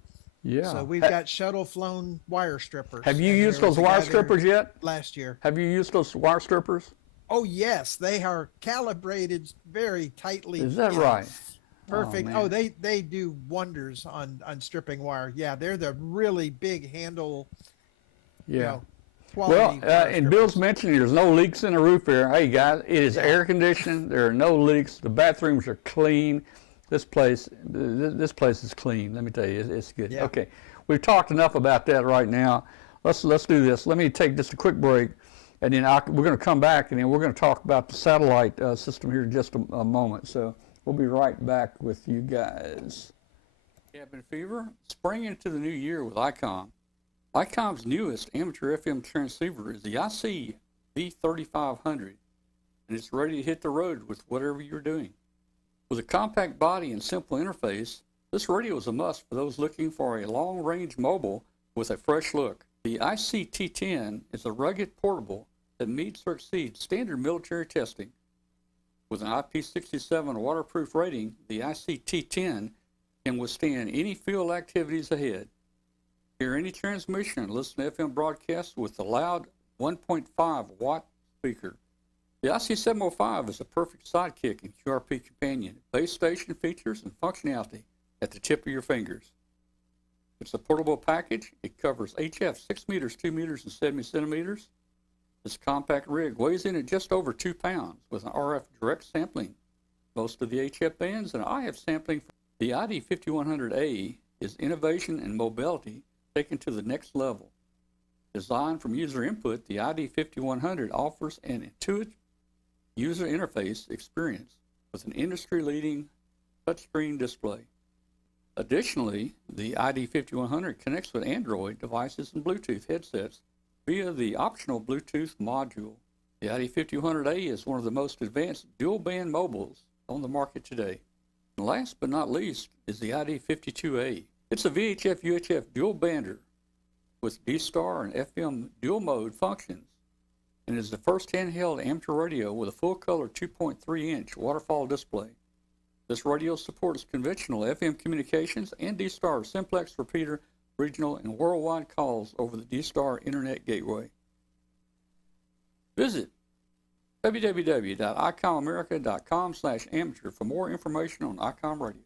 Yeah. So we've got shuttle flown wire strippers. Have you And used there was those a guy wire there strippers yet? last year? Have you used those wire strippers? Oh yes, they are calibrated very tightly. Is that you know, right? Perfect. man. Oh, they do wonders on stripping wire. Yeah, they're the really big handle. Yeah. You know, Well, quality wire and Bill's strippers. mentioning there's no leaks in the roof here. Hey guys, it is air conditioned. There are no leaks. The bathrooms are clean. This place is clean. Let me tell you, it's good. Yeah. Okay, we've talked enough about that right now. Let's do this. Let me take just a quick break, and then we're going to come back, and then we're going to talk about the satellite system here in just a moment. So we'll be right back with you guys. Cabin fever, spring into the new year with Icom. Icom's newest amateur FM transceiver is the IC V3500, and it's ready to hit the road with whatever you're doing. With a compact body and simple interface, this radio is a must for those looking for a long-range mobile with a fresh look. The IC-T10 is a rugged portable that meets or exceeds standard military testing. With an IP67 waterproof rating, the IC-T10 can withstand any field activities ahead. Hear any transmission and listen to FM broadcasts with the loud 1.5 watt speaker. The IC705 is a perfect sidekick and QRP companion. Base station features and functionality at the tip of your fingers. It's a portable package. It covers HF 6 meters, 2 meters, and 70 centimeters. This compact rig weighs in at just over 2 pounds with an RF direct sampling. Most of the HF bands and IF sampling. The ID5100A is innovation and mobility taken to the next level. Designed from user input, the ID5100 offers an intuitive user interface experience with an industry-leading touchscreen display. Additionally, the ID5100 connects with Android devices and Bluetooth headsets via the optional Bluetooth module. The ID5100A is one of the most advanced dual-band mobiles on the market today. And last but not least is the ID52A. It's a VHF-UHF dual-bander with D-Star and FM dual-mode functions, and is the first handheld amateur radio with a full-color 2.3-inch waterfall display. This radio supports conventional FM communications and D-Star simplex repeater, regional, and worldwide calls over the D-Star Internet Gateway. Visit www.icomamerica.com/amateur for more information on Icom Radio.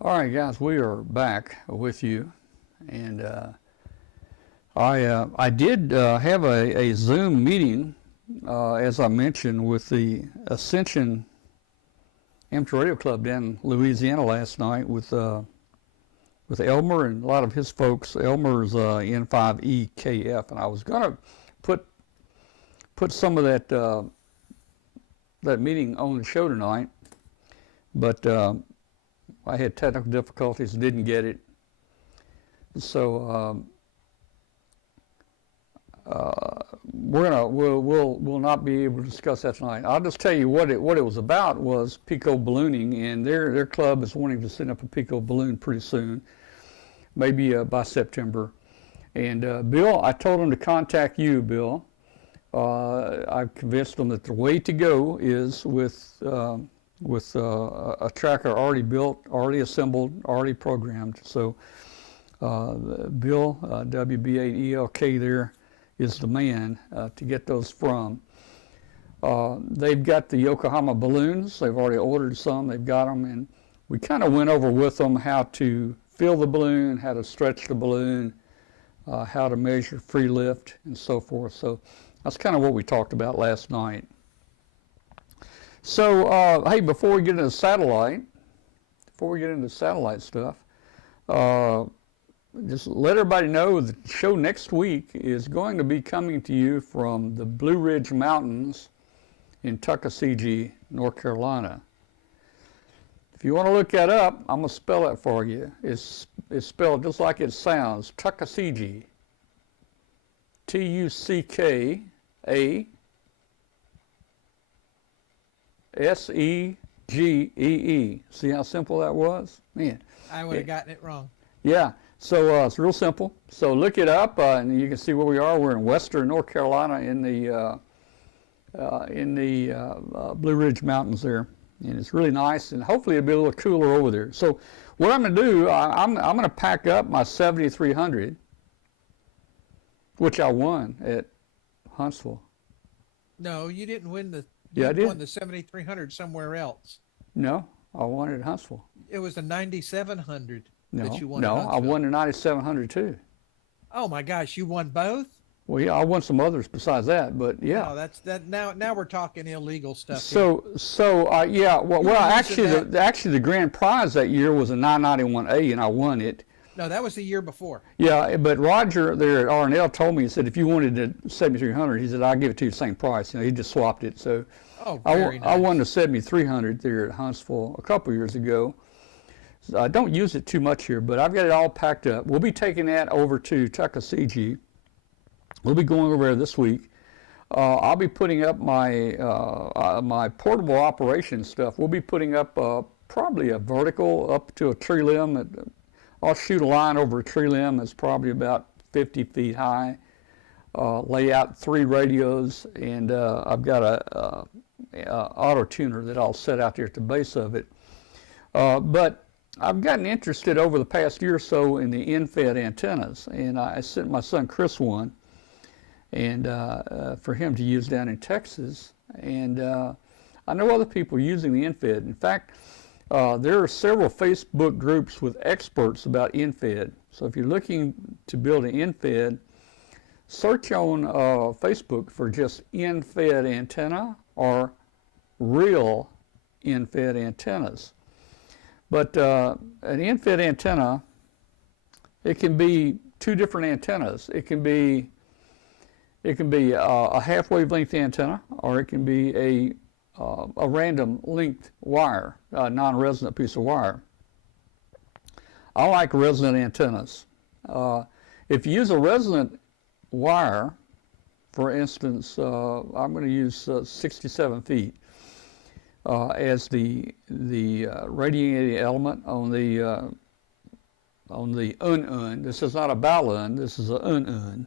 All right, guys, we are back with you, and I did have a Zoom meeting, as I mentioned, with the Ascension Amateur Radio Club down in Louisiana last night with Elmer and a lot of his folks. Elmer's N5EKF, and I was going to put some of that meeting on the show tonight, but I had technical difficulties, didn't get it. So we'll not be able to discuss that tonight. I'll just tell you what it was about was Pico ballooning, and their club is wanting to send up a Pico balloon pretty soon, maybe by September. And Bill, I told him to contact you, Bill. I've convinced them that the way to go is with a tracker already built, already assembled, already programmed. So Bill, WB8ELK there, is the man to get those from. They've got the Yokohama balloons. They've already ordered some. They've got them, and we kind of went over with them how to fill the balloon, how to stretch the balloon, how to measure free lift, and so forth. So that's kind of what we talked about last night. So, hey, before we get into satellite stuff, just let everybody know the show next week is going to be coming to you from the Blue Ridge Mountains in Tuckasegee, North Carolina. If you want to look that up, I'm going to spell it for you. It's spelled just like it sounds, Tuckasegee. Tuckasegee. See how simple that was? Man. I would have gotten it wrong. Yeah, so it's real simple. So look it up, and you can see where we are. We're in western North Carolina in the Blue Ridge Mountains there. And it's really nice, and hopefully it'll be a little cooler over there. So what I'm going to do, I'm going to pack up my 7300, which I won at Huntsville. No, you didn't win the. Yeah, I did. You won the 7300 somewhere else. No, I won it at Huntsville. It was the 9700 that you won. No, at I won the 9700 too. Oh my gosh, you won both? Well, yeah, I won some others besides that, but yeah. No, that's that. Now we're talking illegal stuff. So yeah. Well, actually, the grand prize that year was a 991A, and I won it. No, that was the year before. Yeah, but Roger there at R&L told me, he said, if you wanted the 7300, he said, I'll give it to you the same price. You know, he just swapped it. So very nice. I won the 7300 there at Huntsville a couple years ago. So I don't use it too much here, but I've got it all packed up. We'll be taking that over to Tuckasegee. We'll be going over there this week. I'll be putting up my my portable operation stuff. We'll be putting up probably a vertical up to a tree limb. I'll shoot a line over a tree limb that's probably about 50 feet high. Lay out 3 radios, and I've got a auto tuner that I'll set out there at the base of it. But I've gotten interested over the past year or so in the in-fed antennas, and I sent my son Chris one, and for him to use down in Texas. And I know other people using the in-fed. In fact, there are several Facebook groups with experts about in-fed. So if you're looking to build an in-fed, search on Facebook for just in-fed antenna or real in-fed antennas. But an in-fed antenna, it can be 2 different antennas. It can be a half wavelength antenna, or it can be a random length wire, a non-resonant piece of wire. I like resonant antennas. If you use a resonant wire, for instance, I'm going to use 67 feet as the radiating element on the un-un. This is not a balun, this is a un-un.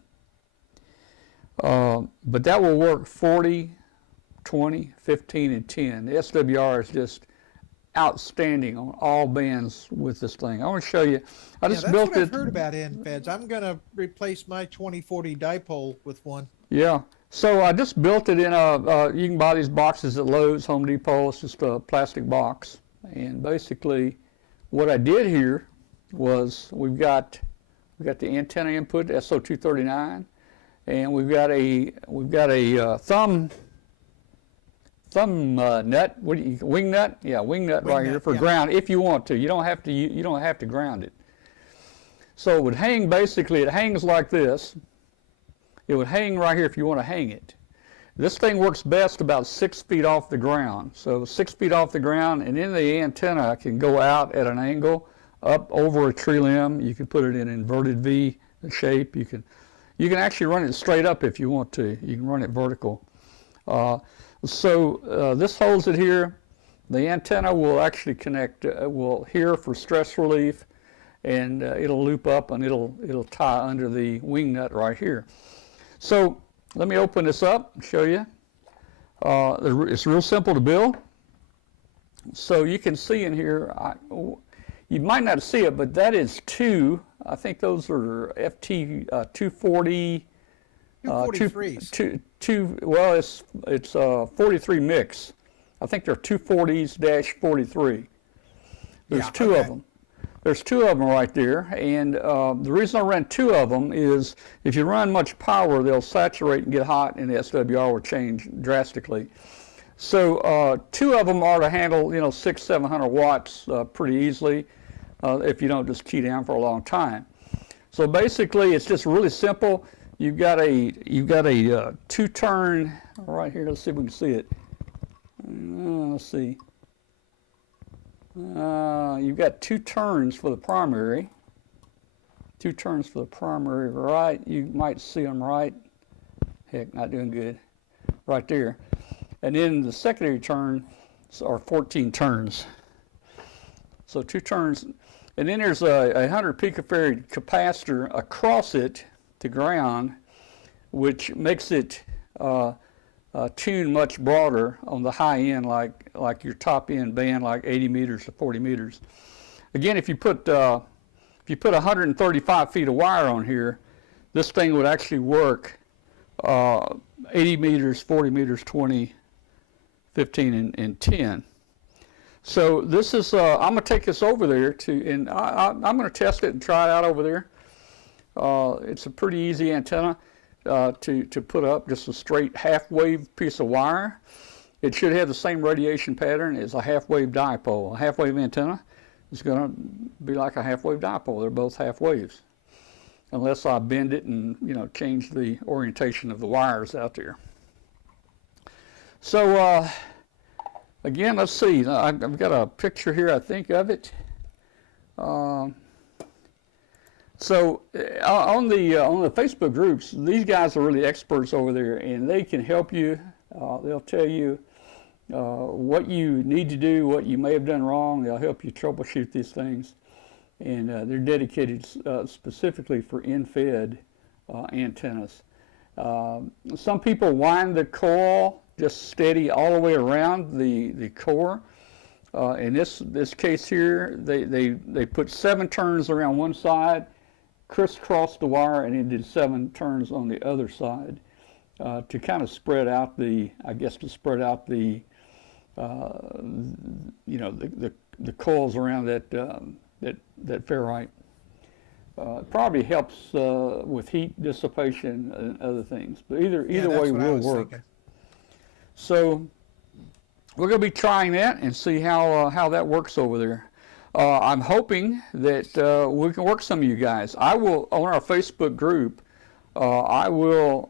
But that will work 40, 20, 15, and 10. The SWR is just outstanding on all bands with this thing. I want to show you. I just built it. That's what I've heard about in-feds. I'm going to replace my 2040 dipole with one. Yeah. So I just built it in you can buy these boxes at Lowe's, Home Depot. It's just a plastic box. And basically what I did here was we've got the antenna input, SO239, and we've got a thumb nut. What do you, wing nut? Yeah, wing nut right here for ground. If you want to, you don't have to ground it. So it would hang basically. It hangs like this. It would hang right here if you want to hang it. This thing works best about 6 feet off the ground. So 6 feet off the ground, and then the antenna can go out at an angle up over a tree limb. You can put it in inverted V shape. You can actually run it straight up if you want to. You can run it vertical. So this holds it here. The antenna will actually connect, will here for stress relief, and it'll loop up and it'll tie under the wing nut right here. So let me open this up and show you. It's real simple to build. So you can see in here, you might not see it, but that is 2. I think those are FT 240. 243s. Well, it's 43 mix. I think they're 240s-43. There's Yeah, two okay. of them. There's two of them right there, and the reason I ran two of them is if you run much power, they'll saturate and get hot, and the SWR will change drastically. So two of them are to handle, 600-700 watts pretty easily if you don't just key down for a long time. So basically, it's just really simple. You've got a two-turn right here. Let's see if we can see it. Let's see. You've got two turns for the primary. Two turns for the primary, right? You might see them right. Heck, not doing good. Right there. And then the secondary turn are 14 turns. So two turns. And then there's a 100 picofarad capacitor across it to ground, which makes it tune much broader on the high end, like your top end band, like 80 meters to 40 meters. Again, if you put 135 feet of wire on here, this thing would actually work 80 meters, 40 meters, 20, 15, and 10. So this is, I'm going to take this over there and I'm going to test it and try it out over there. It's a pretty easy antenna to put up, just a straight half-wave piece of wire. It should have the same radiation pattern as a half-wave dipole. A half-wave antenna is going to be like a half-wave dipole. They're both half-waves, unless I bend it and change the orientation of the wires out there. So again, let's see. I've got a picture here, I think, of it. So on the Facebook groups, these guys are really experts over there, and they can help you. They'll tell you what you need to do, what you may have done wrong. They'll help you troubleshoot these things, and they're dedicated specifically for in-fed antennas. Some people wind the coil just steady all the way around the core. In this case here, they put 7 turns around one side, crisscrossed the wire, and then did 7 turns on the other side to kind of spread out the the coils around that ferrite. Probably helps with heat dissipation and other things, but either way will work. Thinking. So we're going to be trying that and see how that works over there. I'm hoping that we can work some of you guys. I will, on our Facebook group, I will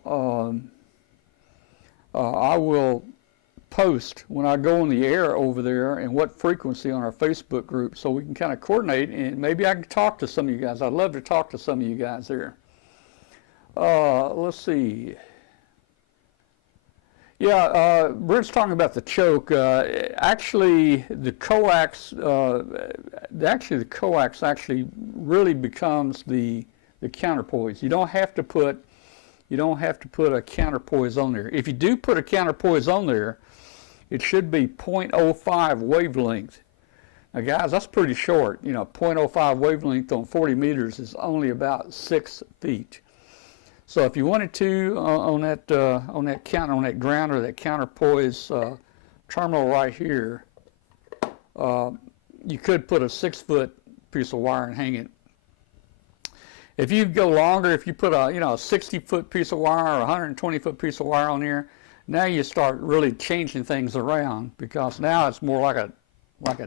post when I go on the air over there and what frequency on our Facebook group, so we can kind of coordinate, and maybe I can talk to some of you guys. I'd love to talk to some of you guys there. Let's see. Yeah, Brent's talking about the choke. Actually, the coax, the coax actually really becomes the counterpoise. You don't have to put a counterpoise on there. If you do put a counterpoise on there, it should be 0.05 wavelength. Now, guys, that's pretty short. 0.05 wavelength on 40 meters is only about 6 feet. So if you wanted to on that ground or that counterpoise terminal right here, you could put a 6-foot piece of wire and hang it. If you go longer, if you put a 60-foot piece of wire or a 120-foot piece of wire on here, now you start really changing things around, because now it's more like a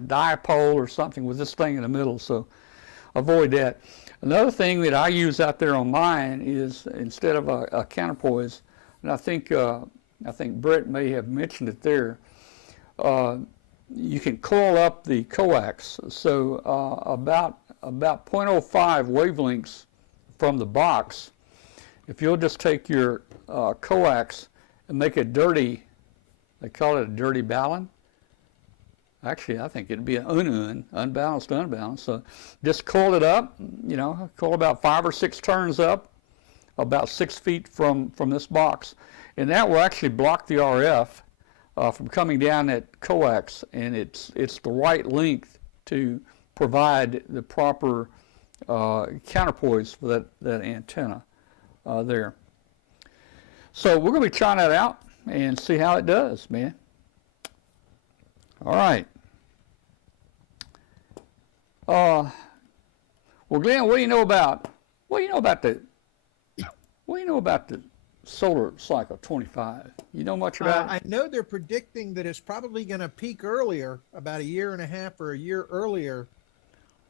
dipole or something with this thing in the middle. So avoid that. Another thing that I use out there on mine is, instead of a counterpoise, and I think Brett may have mentioned it there, you can coil up the coax. So about 0.05 wavelengths from the box, if you'll just take your coax and make it dirty, they call it a dirty ballon. Actually, I think it'd be an unbalanced. So just coil it up, coil about 5 or 6 turns up, about 6 feet from this box. And that will actually block the RF from coming down that coax, and it's the right length to provide the proper counterpoise for that antenna there. So we're going to be trying that out and see how it does, man. All right. Well, Glenn, what do you know about the solar cycle 25? You know much about I it? know they're predicting that it's probably going to peak earlier, about a year and a half or a year earlier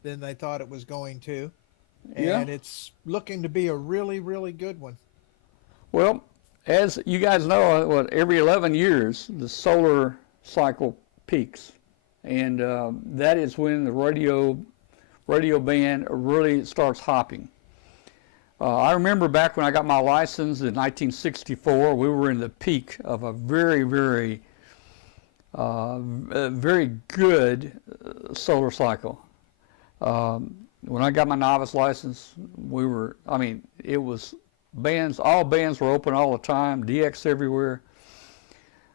than they thought it was going to. Yeah. And it's looking to be a really, really good one. Well, as you guys know, every 11 years the solar cycle peaks, and that is when the radio band really starts hopping. I remember back when I got my license in 1964, we were in the peak of a very, very, very good solar cycle. When I got my novice license, it was bands, all bands were open all the time, DX everywhere.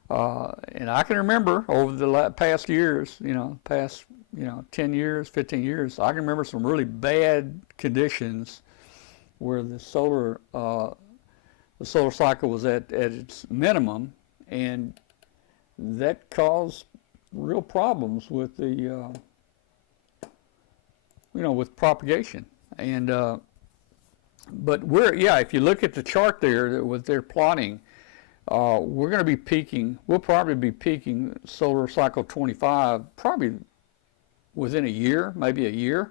And I can remember over the past years, 10 years, 15 years, I can remember some really bad conditions where the solar cycle was at its minimum, and that caused real problems with the with propagation. And but if you look at the chart there, what they're plotting, we're going to be peaking. We'll probably be peaking solar cycle 25 probably within a year, maybe a year.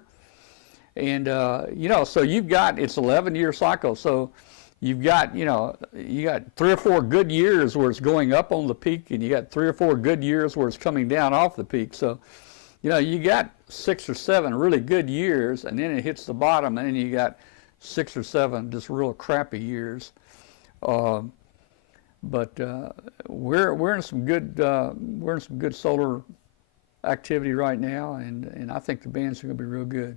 And so you've got, it's 11-year cycle. So you've got, you got 3 or 4 good years where it's going up on the peak, and you got 3 or 4 good years where it's coming down off the peak. So, you got 6 or 7 really good years, and then it hits the bottom, and then you got 6 or 7 just real crappy years. But we're in some good solar activity right now, and I think the bands are going to be real good.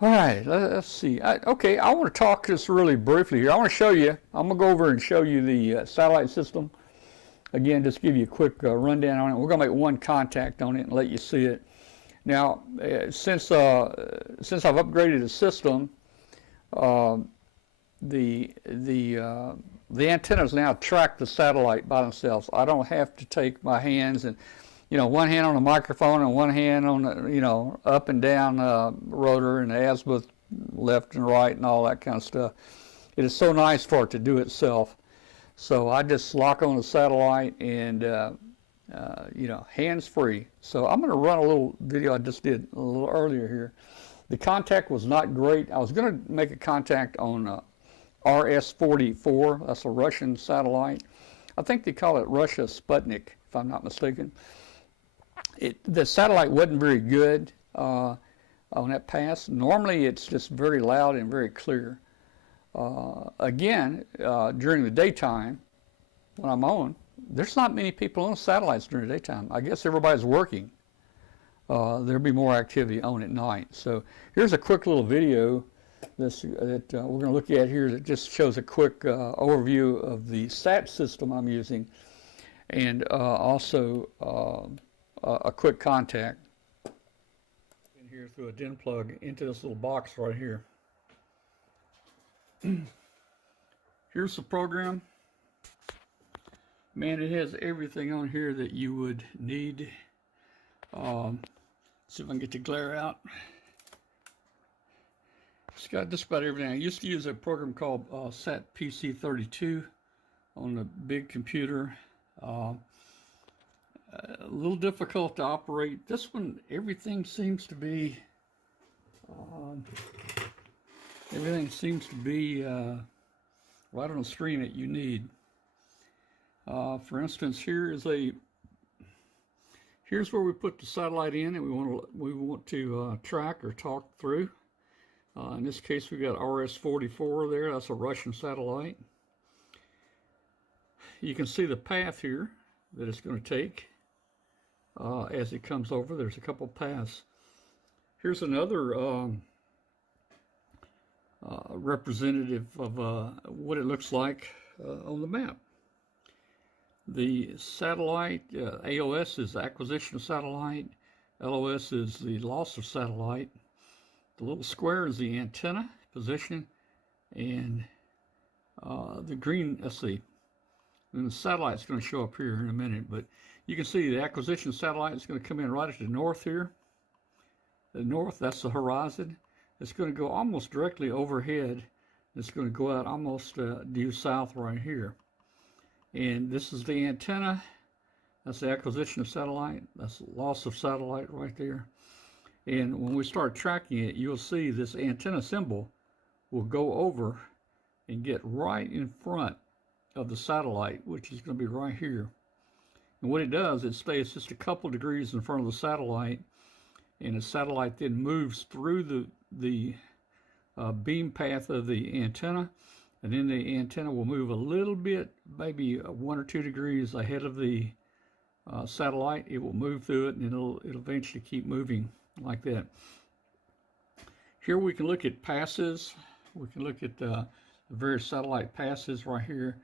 All right, let's see. I want to talk just really briefly here. I want to show you. I'm going to go over and show you the satellite system. Again, just give you a quick rundown on it. We're going to make one contact on it and let you see it. Now, since I've upgraded the system, the antennas now track the satellite by themselves. I don't have to take my hands and, one hand on the microphone and one hand on the, up and down rotor and azimuth left and right and all that kind of stuff. It is so nice for it to do itself. So I just lock on the satellite and, hands-free. So I'm going to run a little video I just did a little earlier here. The contact was not great. I was going to make a contact on RS-44. That's a Russian satellite. I think they call it Russia Sputnik, if I'm not mistaken. The satellite wasn't very good on that pass. Normally it's just very loud and very clear. Again, during the daytime, when I'm on, there's not many people on satellites during the daytime. I guess everybody's working. There'll be more activity on at night. So here's a quick little video that we're going to look at here that just shows a quick overview of the SAT system I'm using, and also a quick contact in here through a DIN plug into this little box right here. Here's the program. Man, it has everything on here that you would need. See if I can get the glare out. It's got just about everything. I used to use a program called SAT PC32 on the big computer. A little difficult to operate. This one, everything seems to be right on the screen that you need. For instance, here's where we put the satellite in, and we want to track or talk through. In this case, we got RS-44 there. That's a Russian satellite. You can see the path here that it's going to take as it comes over. There's a couple paths. Here's another representative of what it looks like on the map. The satellite, AOS is acquisition of satellite, LOS is the loss of satellite. The little square is the antenna position, and the green, let's see, and the satellite's going to show up here in a minute, but you can see the acquisition satellite is going to come in right at the north here, the north, that's the horizon. It's going to go almost directly overhead. It's going to go out almost due south right here. And this is the antenna. That's the acquisition of satellite. That's the loss of satellite right there. And when we start tracking it, you'll see this antenna symbol will go over and get right in front of the satellite, which is going to be right here. And what it does, it stays just a couple degrees in front of the satellite, and the satellite then moves through the beam path of the antenna, and then the antenna will move a little bit, maybe 1 or 2 degrees ahead of the satellite. It will move through it, and it'll eventually keep moving like that. Here we can look at passes. We can look at the various satellite passes right here.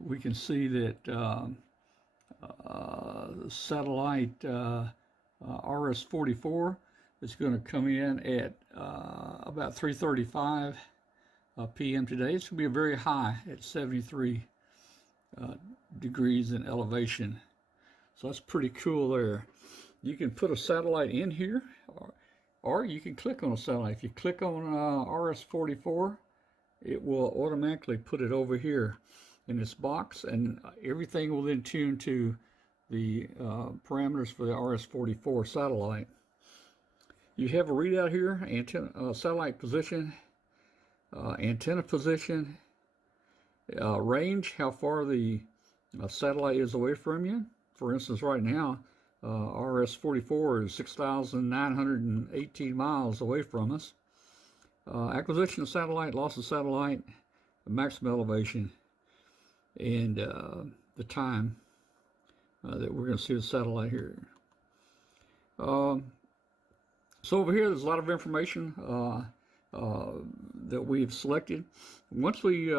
We can see that the satellite RS-44 is going to come in at about 3:35 p.m. today. It's going to be a very high at 73 degrees in elevation. So that's pretty cool there. You can put a satellite in here, or you can click on a satellite. If you click on RS-44, it will automatically put it over here in this box, and everything will then tune to the parameters for the RS-44 satellite. You have a readout here: antenna, satellite position, antenna position, range, how far the satellite is away from you. For instance, right now, RS-44 is 6,918 miles away from us. Acquisition of satellite, loss of satellite, maximum elevation, and the time that we're going to see the satellite here. So over here, there's a lot of information that we've selected. Once we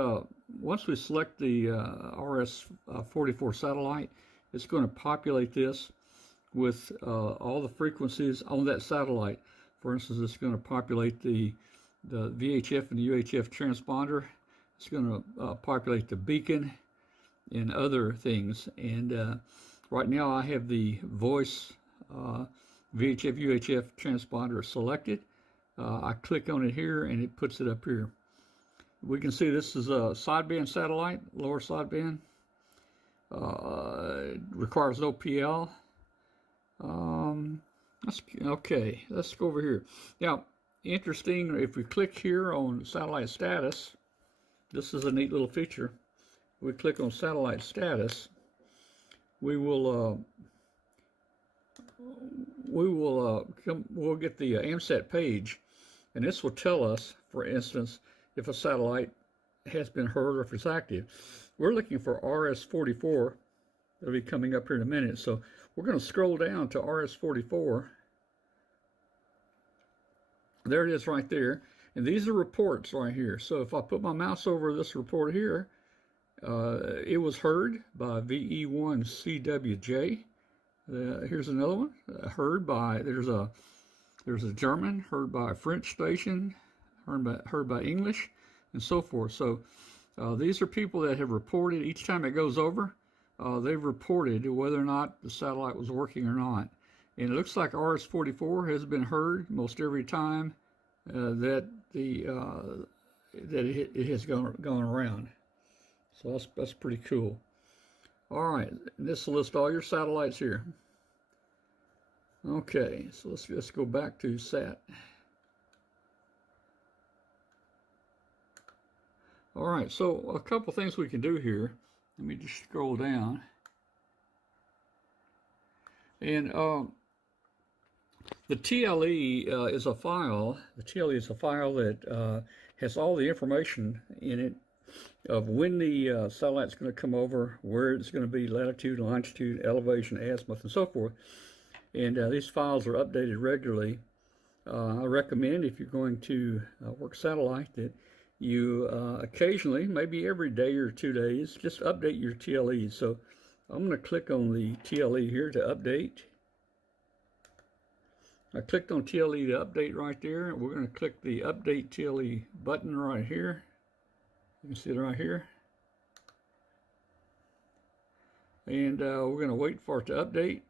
select the RS-44 satellite, it's going to populate this with all the frequencies on that satellite. For instance, it's going to populate the VHF and the UHF transponder. It's going to populate the beacon and other things. And right now I have the voice VHF, UHF transponder selected. I click on it here and it puts it up here. We can see this is a sideband satellite, lower sideband. It requires no PL. Okay, let's go over here. Now, interesting, if we click here on satellite status, this is a neat little feature. We click on satellite status, we'll get the AMSAT page, and this will tell us, for instance, if a satellite has been heard or if it's active. We're looking for RS-44. That'll be coming up here in a minute. So we're going to scroll down to RS-44. There it is right there. And these are reports right here. So if I put my mouse over this report here, it was heard by VE1CWJ. Here's another one. Heard by, there's a German, heard by a French station, heard by English, and so forth. So these are people that have reported. Each time it goes over, they've reported whether or not the satellite was working or not. And it looks like RS-44 has been heard most every time that it has gone around. So that's pretty cool. All right, this will list all your satellites here. Okay, so let's go back to SAT. All right, so a couple things we can do here. Let me just scroll down. And the TLE is a file. The TLE is a file that has all the information in it of when the satellite's going to come over, where it's going to be, latitude, longitude, elevation, azimuth, and so forth. And these files are updated regularly. I recommend, if you're going to work satellite, that you occasionally, maybe every day or 2 days, just update your TLE. So I'm going to click on the TLE here to update. I clicked on TLE to update right there. We're going to click the update TLE button right here. You can see it right here. And we're going to wait for it to update.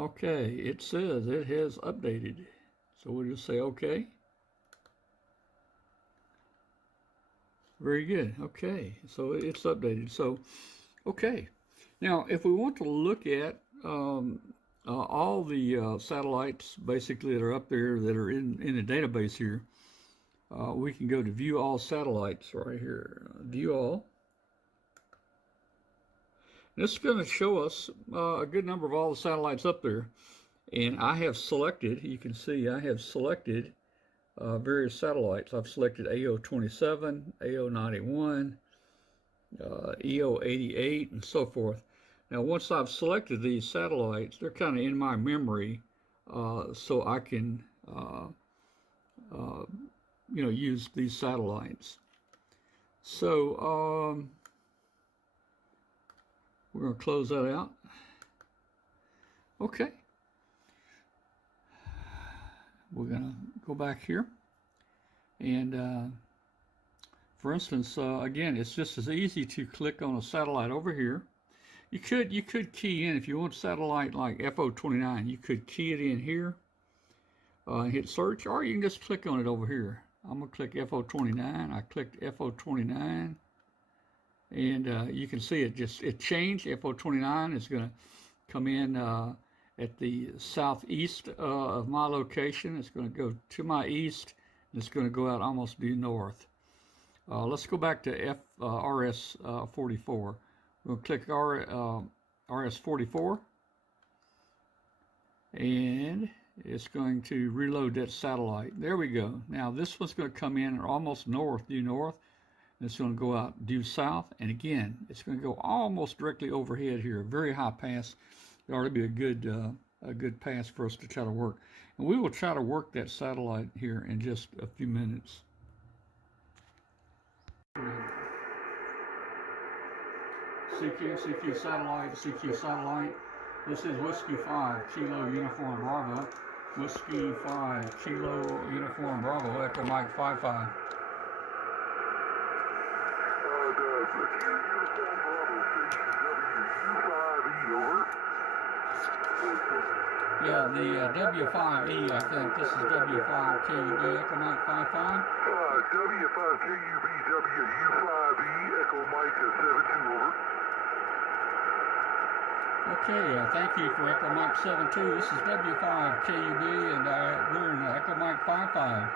Okay, it says it has updated. So we'll just say okay. Very good. Okay, so it's updated. So, okay. Now, if we want to look at all the satellites basically that are up there that are in the database here, we can go to View All Satellites right here. View All. This is going to show us a good number of all the satellites up there. And I have selected, you can see I have selected various satellites. I've selected AO27, AO91, EO88, and so forth. Now, once I've selected these satellites, they're kind of in my memory, so I can, use these satellites. So we're going to close that out. Okay. We're going to go back here. And for instance, again, it's just as easy to click on a satellite over here. You could key in, if you want a satellite like FO29, you could key it in here, hit search, or you can just click on it over here. I'm going to click FO29. I clicked FO29, and you can see it changed. FO29 is going to come in at the southeast of my location. It's going to go to my east, and it's going to go out almost due north. Let's go back to RS44. We'll click RS44, and it's going to reload that satellite. There we go. Now this one's going to come in almost north, due north, and it's going to go out due south, and again, it's going to go almost directly overhead here. Very high pass. It ought to be a good pass for us to try to work. And we will try to work that satellite here in just a few minutes. CQ satellite. This is Whiskey 5, Kilo Uniform Bravo. Whiskey 5, Kilo Uniform Bravo, Echo Mike 55. Yeah, the W5E, I think. This is W5KUB, Echo Mike 55. W5KUB, WU5E, Echo Mike 72, over. Okay, thank you for Echo Mike 72. This is W5KUB, and we're in Echo Mike 55.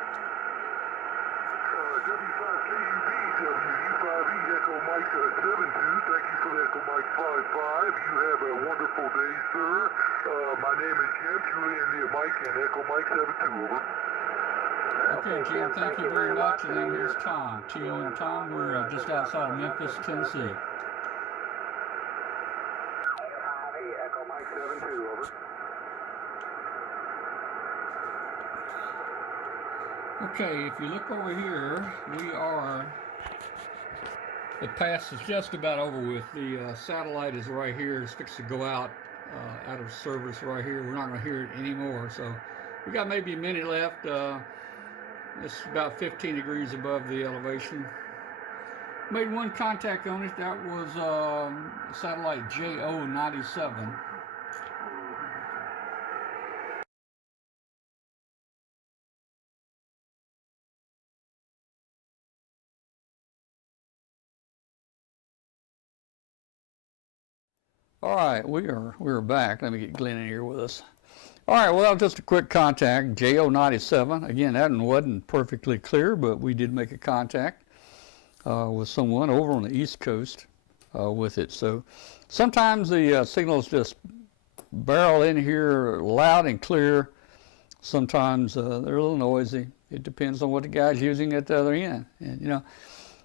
W5KUB, WU5E, Echo Mike 72. Thank you for the Echo Mike 55. You have a wonderful day, sir. My name is Jim, Julian near Mike, and Echo Mike 72, over. Okay, Jim, thank you very much. And then here's Tom. Tio and Tom, we're just outside of Memphis, Tennessee. Echo Mike 72, over. Okay, if you look over here, the pass is just about over with. The satellite is right here. It's fixed to go out of service right here. We're not going to hear it anymore. So we got maybe a minute left. It's about 15 degrees above the elevation. Made one contact on it. That was satellite JO97. All right, we're back. Let me get Glenn in here with us. All right, well, that was just a quick contact, JO97. Again, that one wasn't perfectly clear, but we did make a contact with someone over on the East Coast with it. So sometimes the signals just barrel in here loud and clear. Sometimes they're a little noisy. It depends on what the guy's using at the other end. And, you know,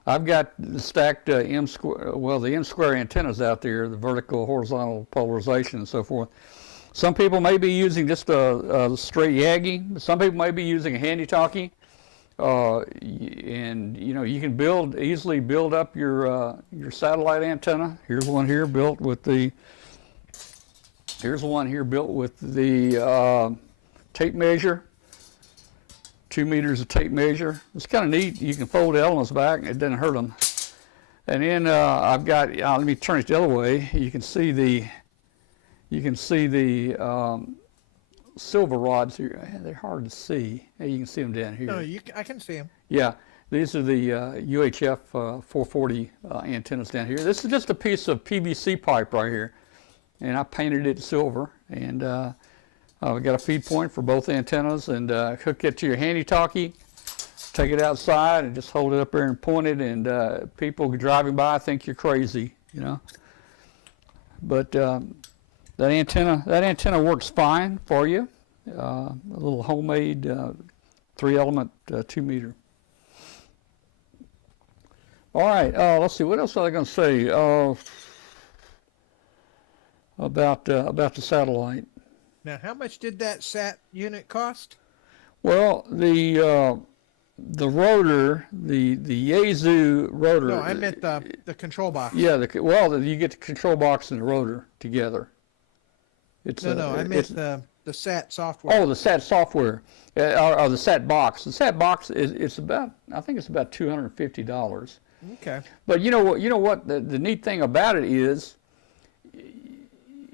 I've got the stacked the M-square antennas out there, the vertical, horizontal polarization and so forth. Some people may be using just a straight Yagi. Some people may be using a handy-talkie. And, you know, you can easily build up your satellite antenna. Here's one here built with the tape measure. 2 meters of tape measure. It's kind of neat. You can fold the elements back and it doesn't hurt them. And then I've got, let me turn it the other way. You can see You can see the silver rods here. They're hard to see. You can see them down here. No, I can see them. Yeah, these are the UHF 440 antennas down here. This is just a piece of PVC pipe right here, and I painted it silver. And we got a feed point for both antennas, and hook it to your handy-talkie. Take it outside and just hold it up there and point it, and people driving by think you're crazy, you know. But that antenna works fine for you. A little homemade 3-element 2-meter. All right, let's see. What else was I going to say about the satellite? Now, how much did that sat unit cost? Well, the rotor, the Yaesu rotor. No, I meant the control box. Yeah, you get the control box and the rotor together. It's I meant the SAT software. Oh, the SAT software, or the SAT box. The SAT box it's about, I think it's about $250. Okay. But you know what? The neat thing about it is,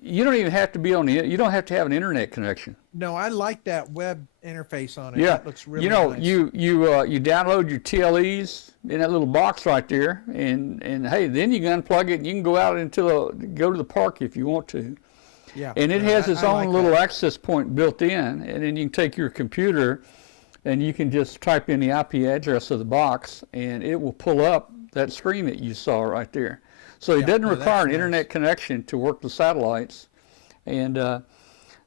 you don't even have to be you don't have to have an internet connection. No, I like that web interface on it. Yeah, That looks really nice. you download your TLEs in that little box right there, and hey, then you can unplug it and you can go out go to the park if you want to. Yeah. And it has its I own like little that. access point built in, and then you can take your computer and you can just type in the IP address of the box, and it will pull up that screen that you saw right there. So it doesn't require an internet connection to work the satellites, and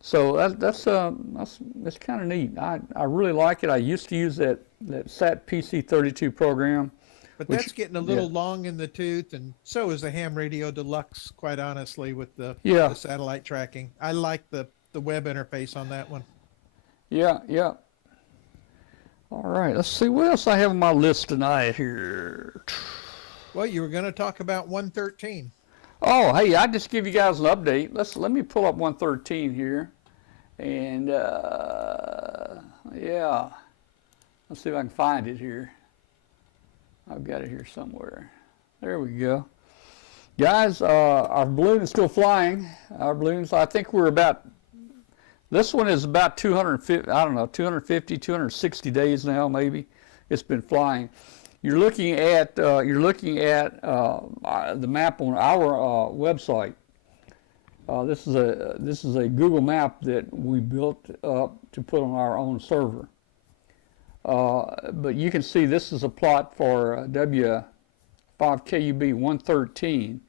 so that's kind of neat. I really like it. I used to use that SAT PC32 program. But that's getting a little long in the tooth, and so is the Ham Radio Deluxe, quite honestly, with the satellite tracking. I like the web interface on that one. Yeah. All right, let's see what else I have on my list tonight here. Well, you were going to talk about 113. Oh, hey, I just give you guys an update. Let me pull up 113 here, and yeah, let's see if I can find it here. I've got it here somewhere. There we go. Guys, our balloon is still flying. Our balloons, I think this one is about 250, I don't know, 250, 260 days now maybe. It's been flying. You're looking at the map on our website. This is a Google map that we built up to put on our own server. But you can see this is a plot for W5KUB 113.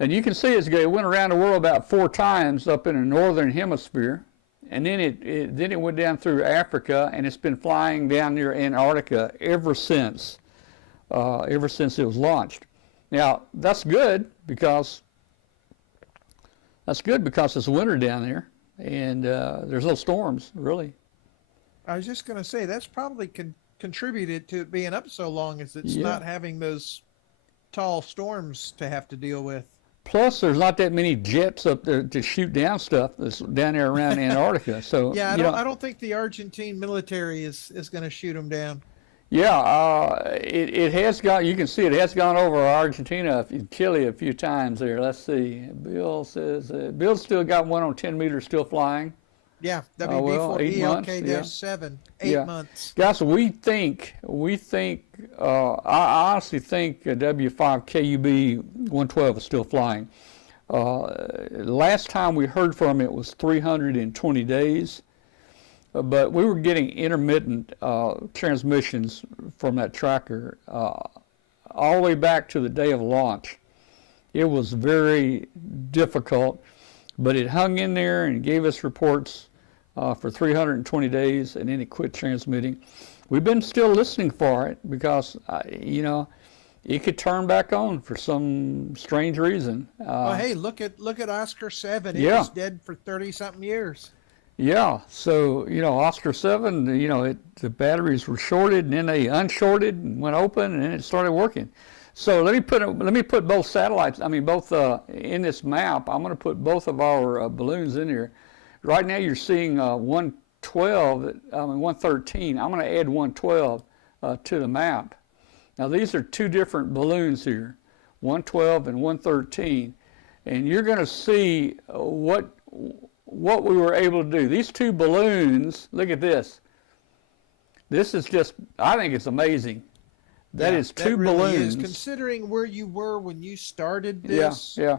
And you can see it went around the world about 4 times up in the northern hemisphere. And then it went down through Africa, and it's been flying down near Antarctica ever since it was launched. Now, that's good because it's winter down there, and there's no storms, really. I was just going to say, that's probably contributed to it being up so long, is it's not having those tall storms to have to deal with. Plus, there's not that many jets up there to shoot down stuff that's down there around Antarctica. So yeah, I don't think the Argentine military is going to shoot them down. Yeah, it has gone. You can see it has gone over Argentina, Chile a few times there. Let's see. Bill says Bill's still got one on 10 meters still flying. Yeah, WB4ELK-7, 8 months. Guys, we think, I honestly think W5KUB 112 is still flying. Last time we heard from it was 320 days, but we were getting intermittent transmissions from that tracker all the way back to the day of launch. It was very difficult, but it hung in there and gave us reports for 320 days, and then it quit transmitting. We've been still listening for it because, it could turn back on for some strange reason. Well, hey, look at Oscar 7. It was dead for 30-something years. Yeah, so, Oscar 7, the batteries were shorted, and then they unshorted and went open, and then it started working. So let me put both satellites, both in this map. I'm going to put both of our balloons in here. Right now you're seeing 113. I'm going to add 112 to the map. Now these are 2 different balloons here, 112 and 113. and you're going to see what we were able to do. These two balloons, look at this. This is just, I think it's amazing. That is two really balloons. Is. Considering where you were when you started this, Yeah.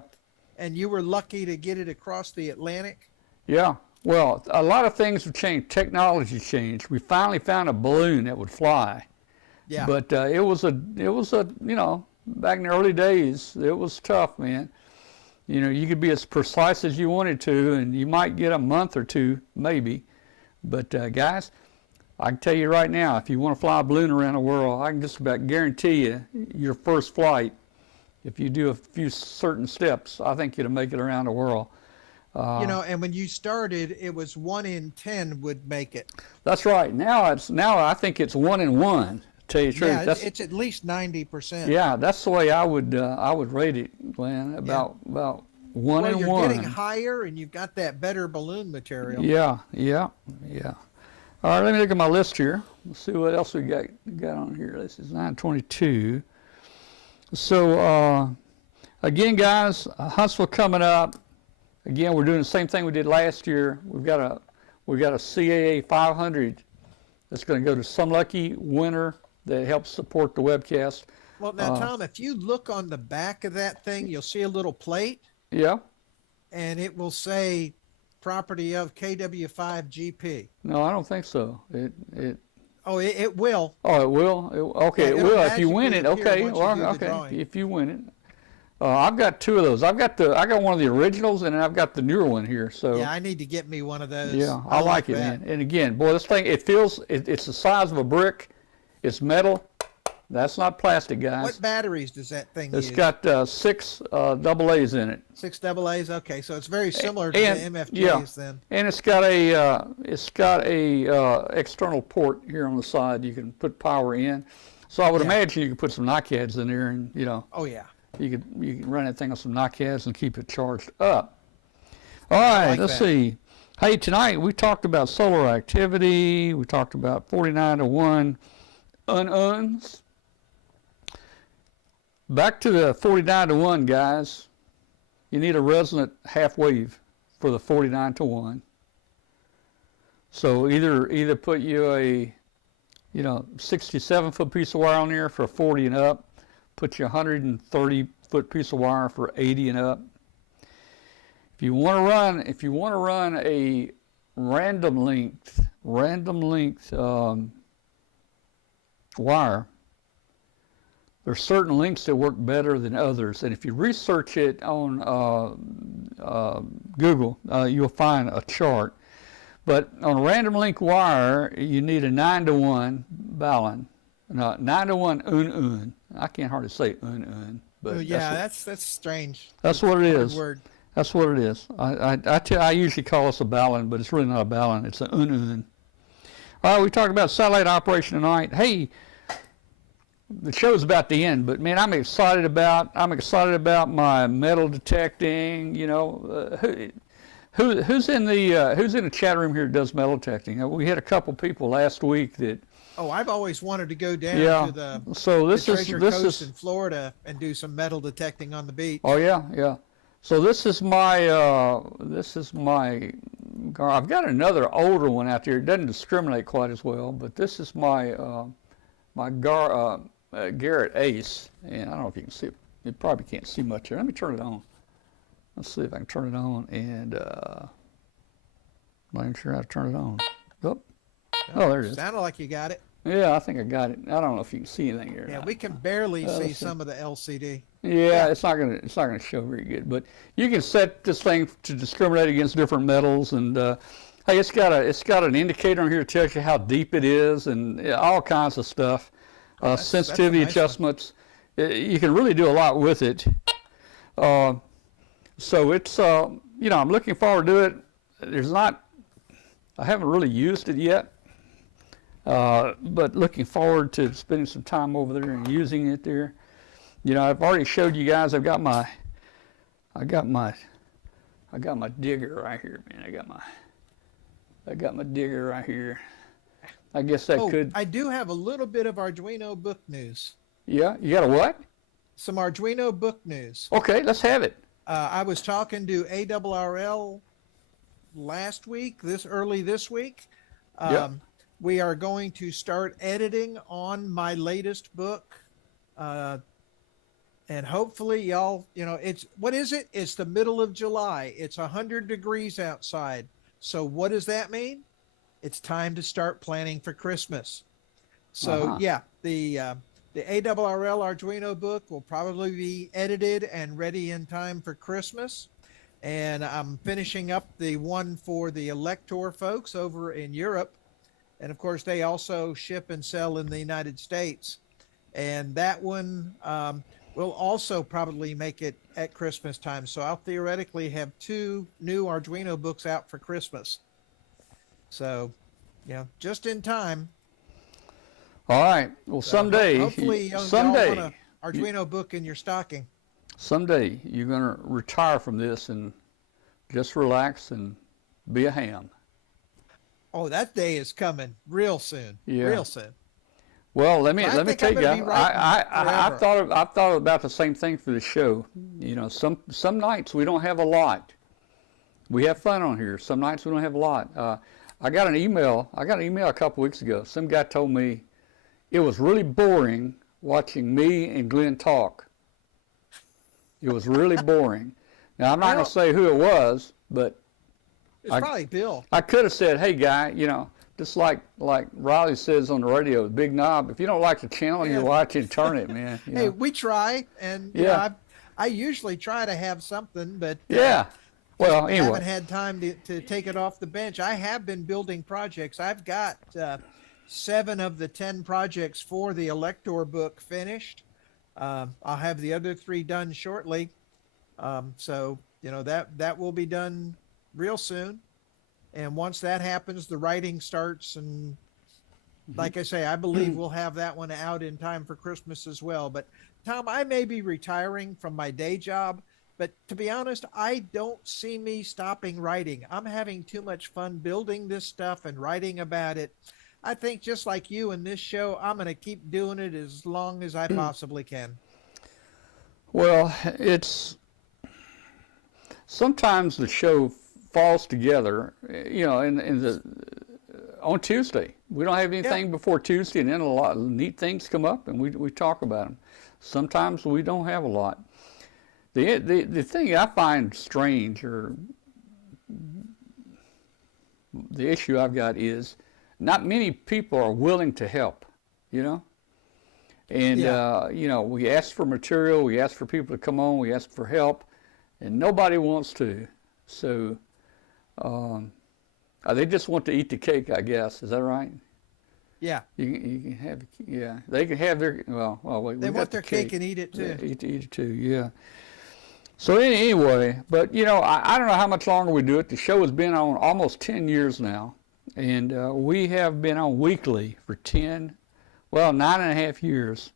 and you were lucky to get it across the Atlantic. Yeah. Well, a lot of things have changed. Technology changed. We finally found a balloon that would fly. Yeah. But it was a, you know, back in the early days, it was tough, man. You know, you could be as precise as you wanted to, and you might get a month or two, maybe. But guys, I can tell you right now, if you want to fly a balloon around the world, I can just about guarantee you your first flight, if you do a few certain steps, I think you'll make it around the world. You know, and when you started, it was 1 in 10 would make it. That's right. Now I think it's 1 in 1. To tell you the truth, Yeah, it's at least 90%. Yeah, that's the way I would rate it, Glenn. About 1 well, in you're 1. getting higher, and you've got that better balloon material. Yeah. All right, let me look at my list here. Let's see what else we got on here. This is 922. So again, guys, Huntsville coming up. Again, we're doing the same thing we did last year. We've got a CAA 500 that's going to go to some lucky winner that helps support the webcast. Well, now, Tom, if you look on the back of that thing, you'll see a little plate. Yeah. And it will say property of KW5GP. No, I don't think so. It will. Oh, it will. Yeah, It it'll will if you win magically it. appear Okay. once you Well, do the okay. drawing. If you win it, I've got two of those. I got one of the originals, and then I've got the newer one here. So Yeah, I need to get me one of those. yeah, I like it, that. man. And again, boy, this thing it's the size of a brick. It's metal. That's not plastic, guys. What batteries does that thing It's use? got 6 AA's in it. 6 AA's. Okay, so it's very similar to And- the MFJs yeah. then. And it's got a external port here on the side. You can put power in. So I would Yeah. imagine you could put some NICADs in there, and Oh yeah. you can run that thing on some NICADs and keep it charged up. All right, like let's that. see. Hey, tonight we talked about solar activity. We talked about 49-to-1 uns. Back to the 49-to-1, guys. You need a resonant half wave for the 49-to-1. So either put you a 67-foot piece of wire on there for 40 and up, put you a 130-foot piece of wire for 80 and up. If you want to run a random length wire, there's certain links that work better than others, and if you research it on Google, you'll find a chart. But on a random link wire, you need a 9-to-1 balun. No, 9-to-1 un. I can't hardly say un, but Oh, yeah, that's strange. that's what it Hard is. word. That's what it is. I usually call this a balun, but it's really not a balun. It's an un. All right, we talked about satellite operation tonight. Hey, the show's about to end, but man, I'm excited about my metal detecting. You know, who's in the chat room here that does metal detecting? We had a couple people last week that. Oh, I've always wanted to go down Yeah. to the So this Treasure is Coast in Florida and do some metal detecting on the beach. Oh yeah. So this is my I've got another older one out there. It doesn't discriminate quite as well, but this is my Garrett Ace, and I don't know if you can see it. You probably can't see much here. Let me turn it on. Let's see if I can turn it on, and I'm not even sure how to turn it on. Oh, there it is. Sounded like you got it. Yeah, I think I got it. I don't know if you can see anything here. or Yeah, not. we can barely see see. some of the LCD. Yeah, it's not gonna show very good, but you can set this thing to discriminate against different metals, and hey, it's got an indicator on here that tells you how deep it is, and all kinds of stuff. That's a Sensitivity nice one. adjustments. You can really do a lot with it. So it's I'm looking forward to it. I haven't really used it yet. But looking forward to spending some time over there and using it there. You know, I've already showed you guys. I got my digger right here, man. I got my digger right here. I guess that could. I do have a little bit of Arduino book news. Yeah, you got a what? Some Arduino book news. Okay, let's have it. I was talking to ARRL last week, early this week. Yep. We are going to start editing on my latest book. And hopefully y'all, what is it? It's the middle of July. It's 100 degrees outside. So what does that mean? It's time to start planning for Christmas. So yeah, the ARRL Arduino book will probably be edited and ready in time for Christmas. And I'm finishing up the one for the Elector folks over in Europe. And of course, they also ship and sell in the United States. And that one will also probably make it at Christmas time. So I'll theoretically have 2 new Arduino books out for Christmas. So, just in time. All right. Well, someday, hopefully, someday, y'all want an Arduino book in your stocking. Someday you're going to retire from this and just relax and be a ham. Oh, that day is coming real soon. Yeah. Real soon. Well, let me tell you, I've thought about the same thing for the show. Some nights we don't have a lot. We have fun on here. Some nights we don't have a lot. I got an email a couple weeks ago. Some guy told me it was really boring watching me and Glenn talk. It was really boring. Now I'm not going to say who it was, but it's probably Bill. I could have said, "Hey, guy, just like Riley says on the radio, big knob. If you don't like the channel you're watching, turn it, man." Hey, we try, and I usually try to have something, but well, anyway, I haven't had time to take it off the bench. I have been building projects. I've got 7 of the 10 projects for the Elector book finished. I'll have the other 3 done shortly. So that will be done real soon. And once that happens, the writing starts. And like I say, I believe we'll have that one out in time for Christmas as well. But Tom, I may be retiring from my day job, but to be honest, I don't see me stopping writing. I'm having too much fun building this stuff and writing about it. I think just like you in this show, I'm going to keep doing it as long as I possibly can. Well, sometimes the show falls together, on Tuesday. We don't have anything before Tuesday, and then a lot of neat things come up, and we talk about them. Sometimes we don't have a lot. The thing I find strange, or the issue I've got, is not many people are willing to help, And, we ask for material, we ask for people to come on, we ask for help, and nobody wants to. So they just want to eat the cake, I guess. Is that right? Yeah. You can have, they can have their, they want their cake and eat it too. Eat it too, yeah. So anyway, but I don't know how much longer we do it. The show has been on almost 10 years now, and we have been on weekly for 9.5 years.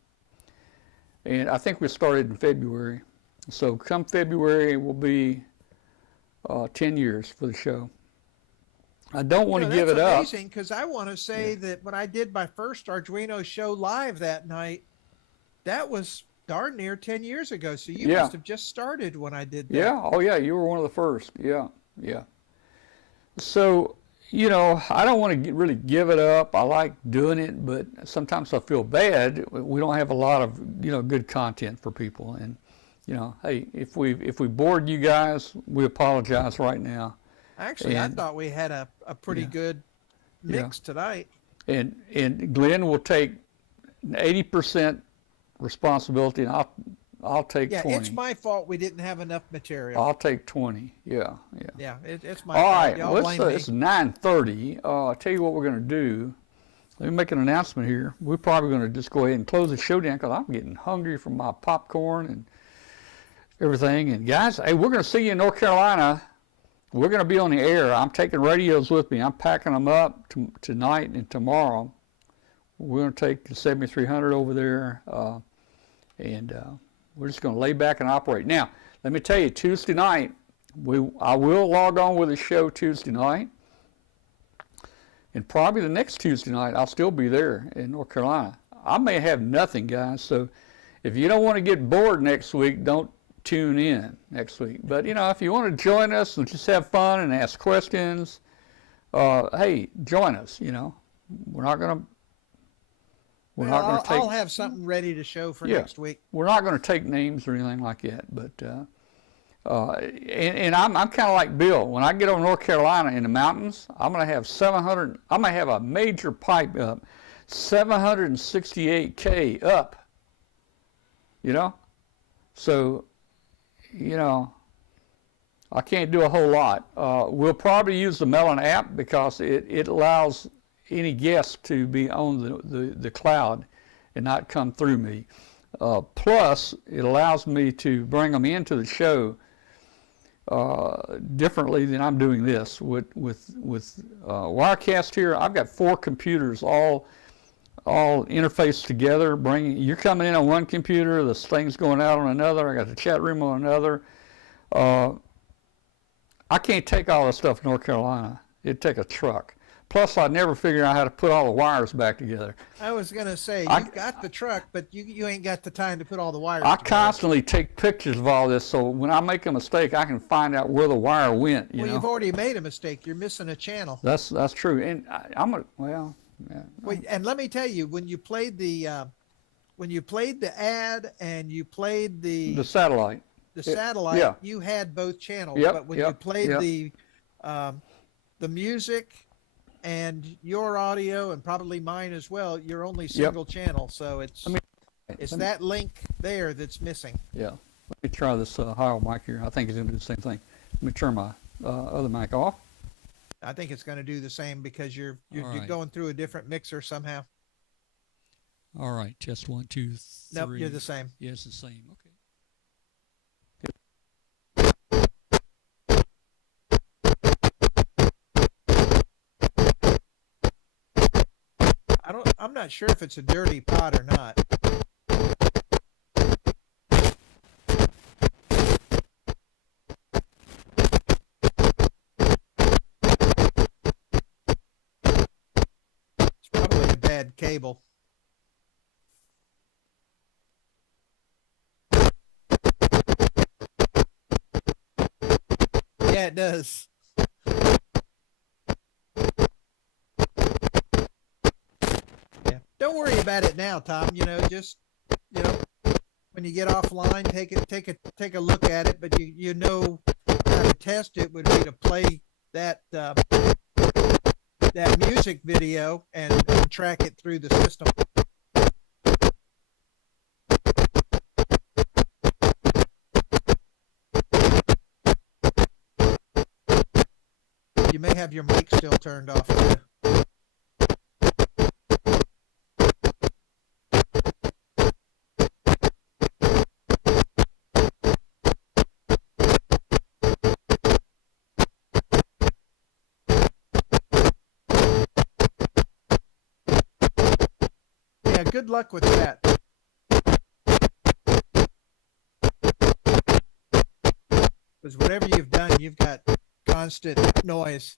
And I think we started in February. So come February, it will be 10 years for the show. I don't want to give it up. That's amazing, because I want to say that when I did my first Arduino show live that night, that was darn near 10 years ago. So you must have just started when I did that. Yeah. Oh, yeah. You were one of the first. Yeah. So, I don't want to really give it up. I like doing it, but sometimes I feel bad. We don't have a lot of, good content for people. And, hey, if we bored you guys, we apologize right now. Actually, I thought we had a pretty good mix tonight. And Glenn will take 80% responsibility, and I'll take 20. Yeah, it's my fault we didn't have enough material. I'll take 20. Yeah. Yeah, it's my fault. All right, Y'all blame me. It's 9:30. I'll tell you what we're going to do. Let me make an announcement here. We're probably going to just go ahead and close the show down because I'm getting hungry from my popcorn and everything. And guys, hey, we're going to see you in North Carolina. We're going to be on the air. I'm taking radios with me. I'm packing them up tonight and tomorrow. We're going to take the 7300 over there, and we're just going to lay back and operate. Now, let me tell you, Tuesday night, I will log on with a show Tuesday night, and probably the next Tuesday night, I'll still be there in North Carolina. I may have nothing, guys, so if you don't want to get bored next week, don't tune in next week. But if you want to join us and just have fun and ask questions, hey, join us. We're not going to. I'll have something ready to show for next week. We're not going to take names or anything like that, but and I'm kind of like Bill. When I get over North Carolina in the mountains, I'm going to have 700. I'm going to have a major pipe up, 768K up. So, I can't do a whole lot. We'll probably use the Melon app because it allows any guest to be on the cloud and not come through me. Plus, it allows me to bring them into the show differently than I'm doing this. With Wirecast here, I've got 4 computers all interfaced together. You're coming in on one computer, this thing's going out on another. I got the chat room on another. I can't take all this stuff to North Carolina. It'd take a truck. Plus, I'd never figure out how to put all the wires back together. I was going to say, you've got the truck, but you ain't got the time to put all the wires together. Constantly take pictures of all this, so when I make a mistake, I can find out where the wire went. You've already made a mistake. You're missing a channel. That's true. And yeah. Wait, and let me tell you, when you played the ad and you played the satellite, yeah. You had both channels. Yep, but when you played the music and your audio and probably mine as well, you're only single channel. So it's that link there that's missing. Yeah. Let me try this higher mic here. I think it's going to do the same thing. Let me turn my other mic off. I think it's going to do the same because you're going through a different mixer somehow. All right, just 1, 2, 3. Nope, you're the same. Yeah, it's the same. Okay. I'm not sure if it's a dirty pot or not. It's probably a bad cable. Yeah, it does. Don't worry about it now, Tom. Just when you get offline, take a look at it. But how to test it would be to play that music video and track it through the system. You may have your mic still turned off. Good luck with that. Because whatever you've done, you've got constant noise.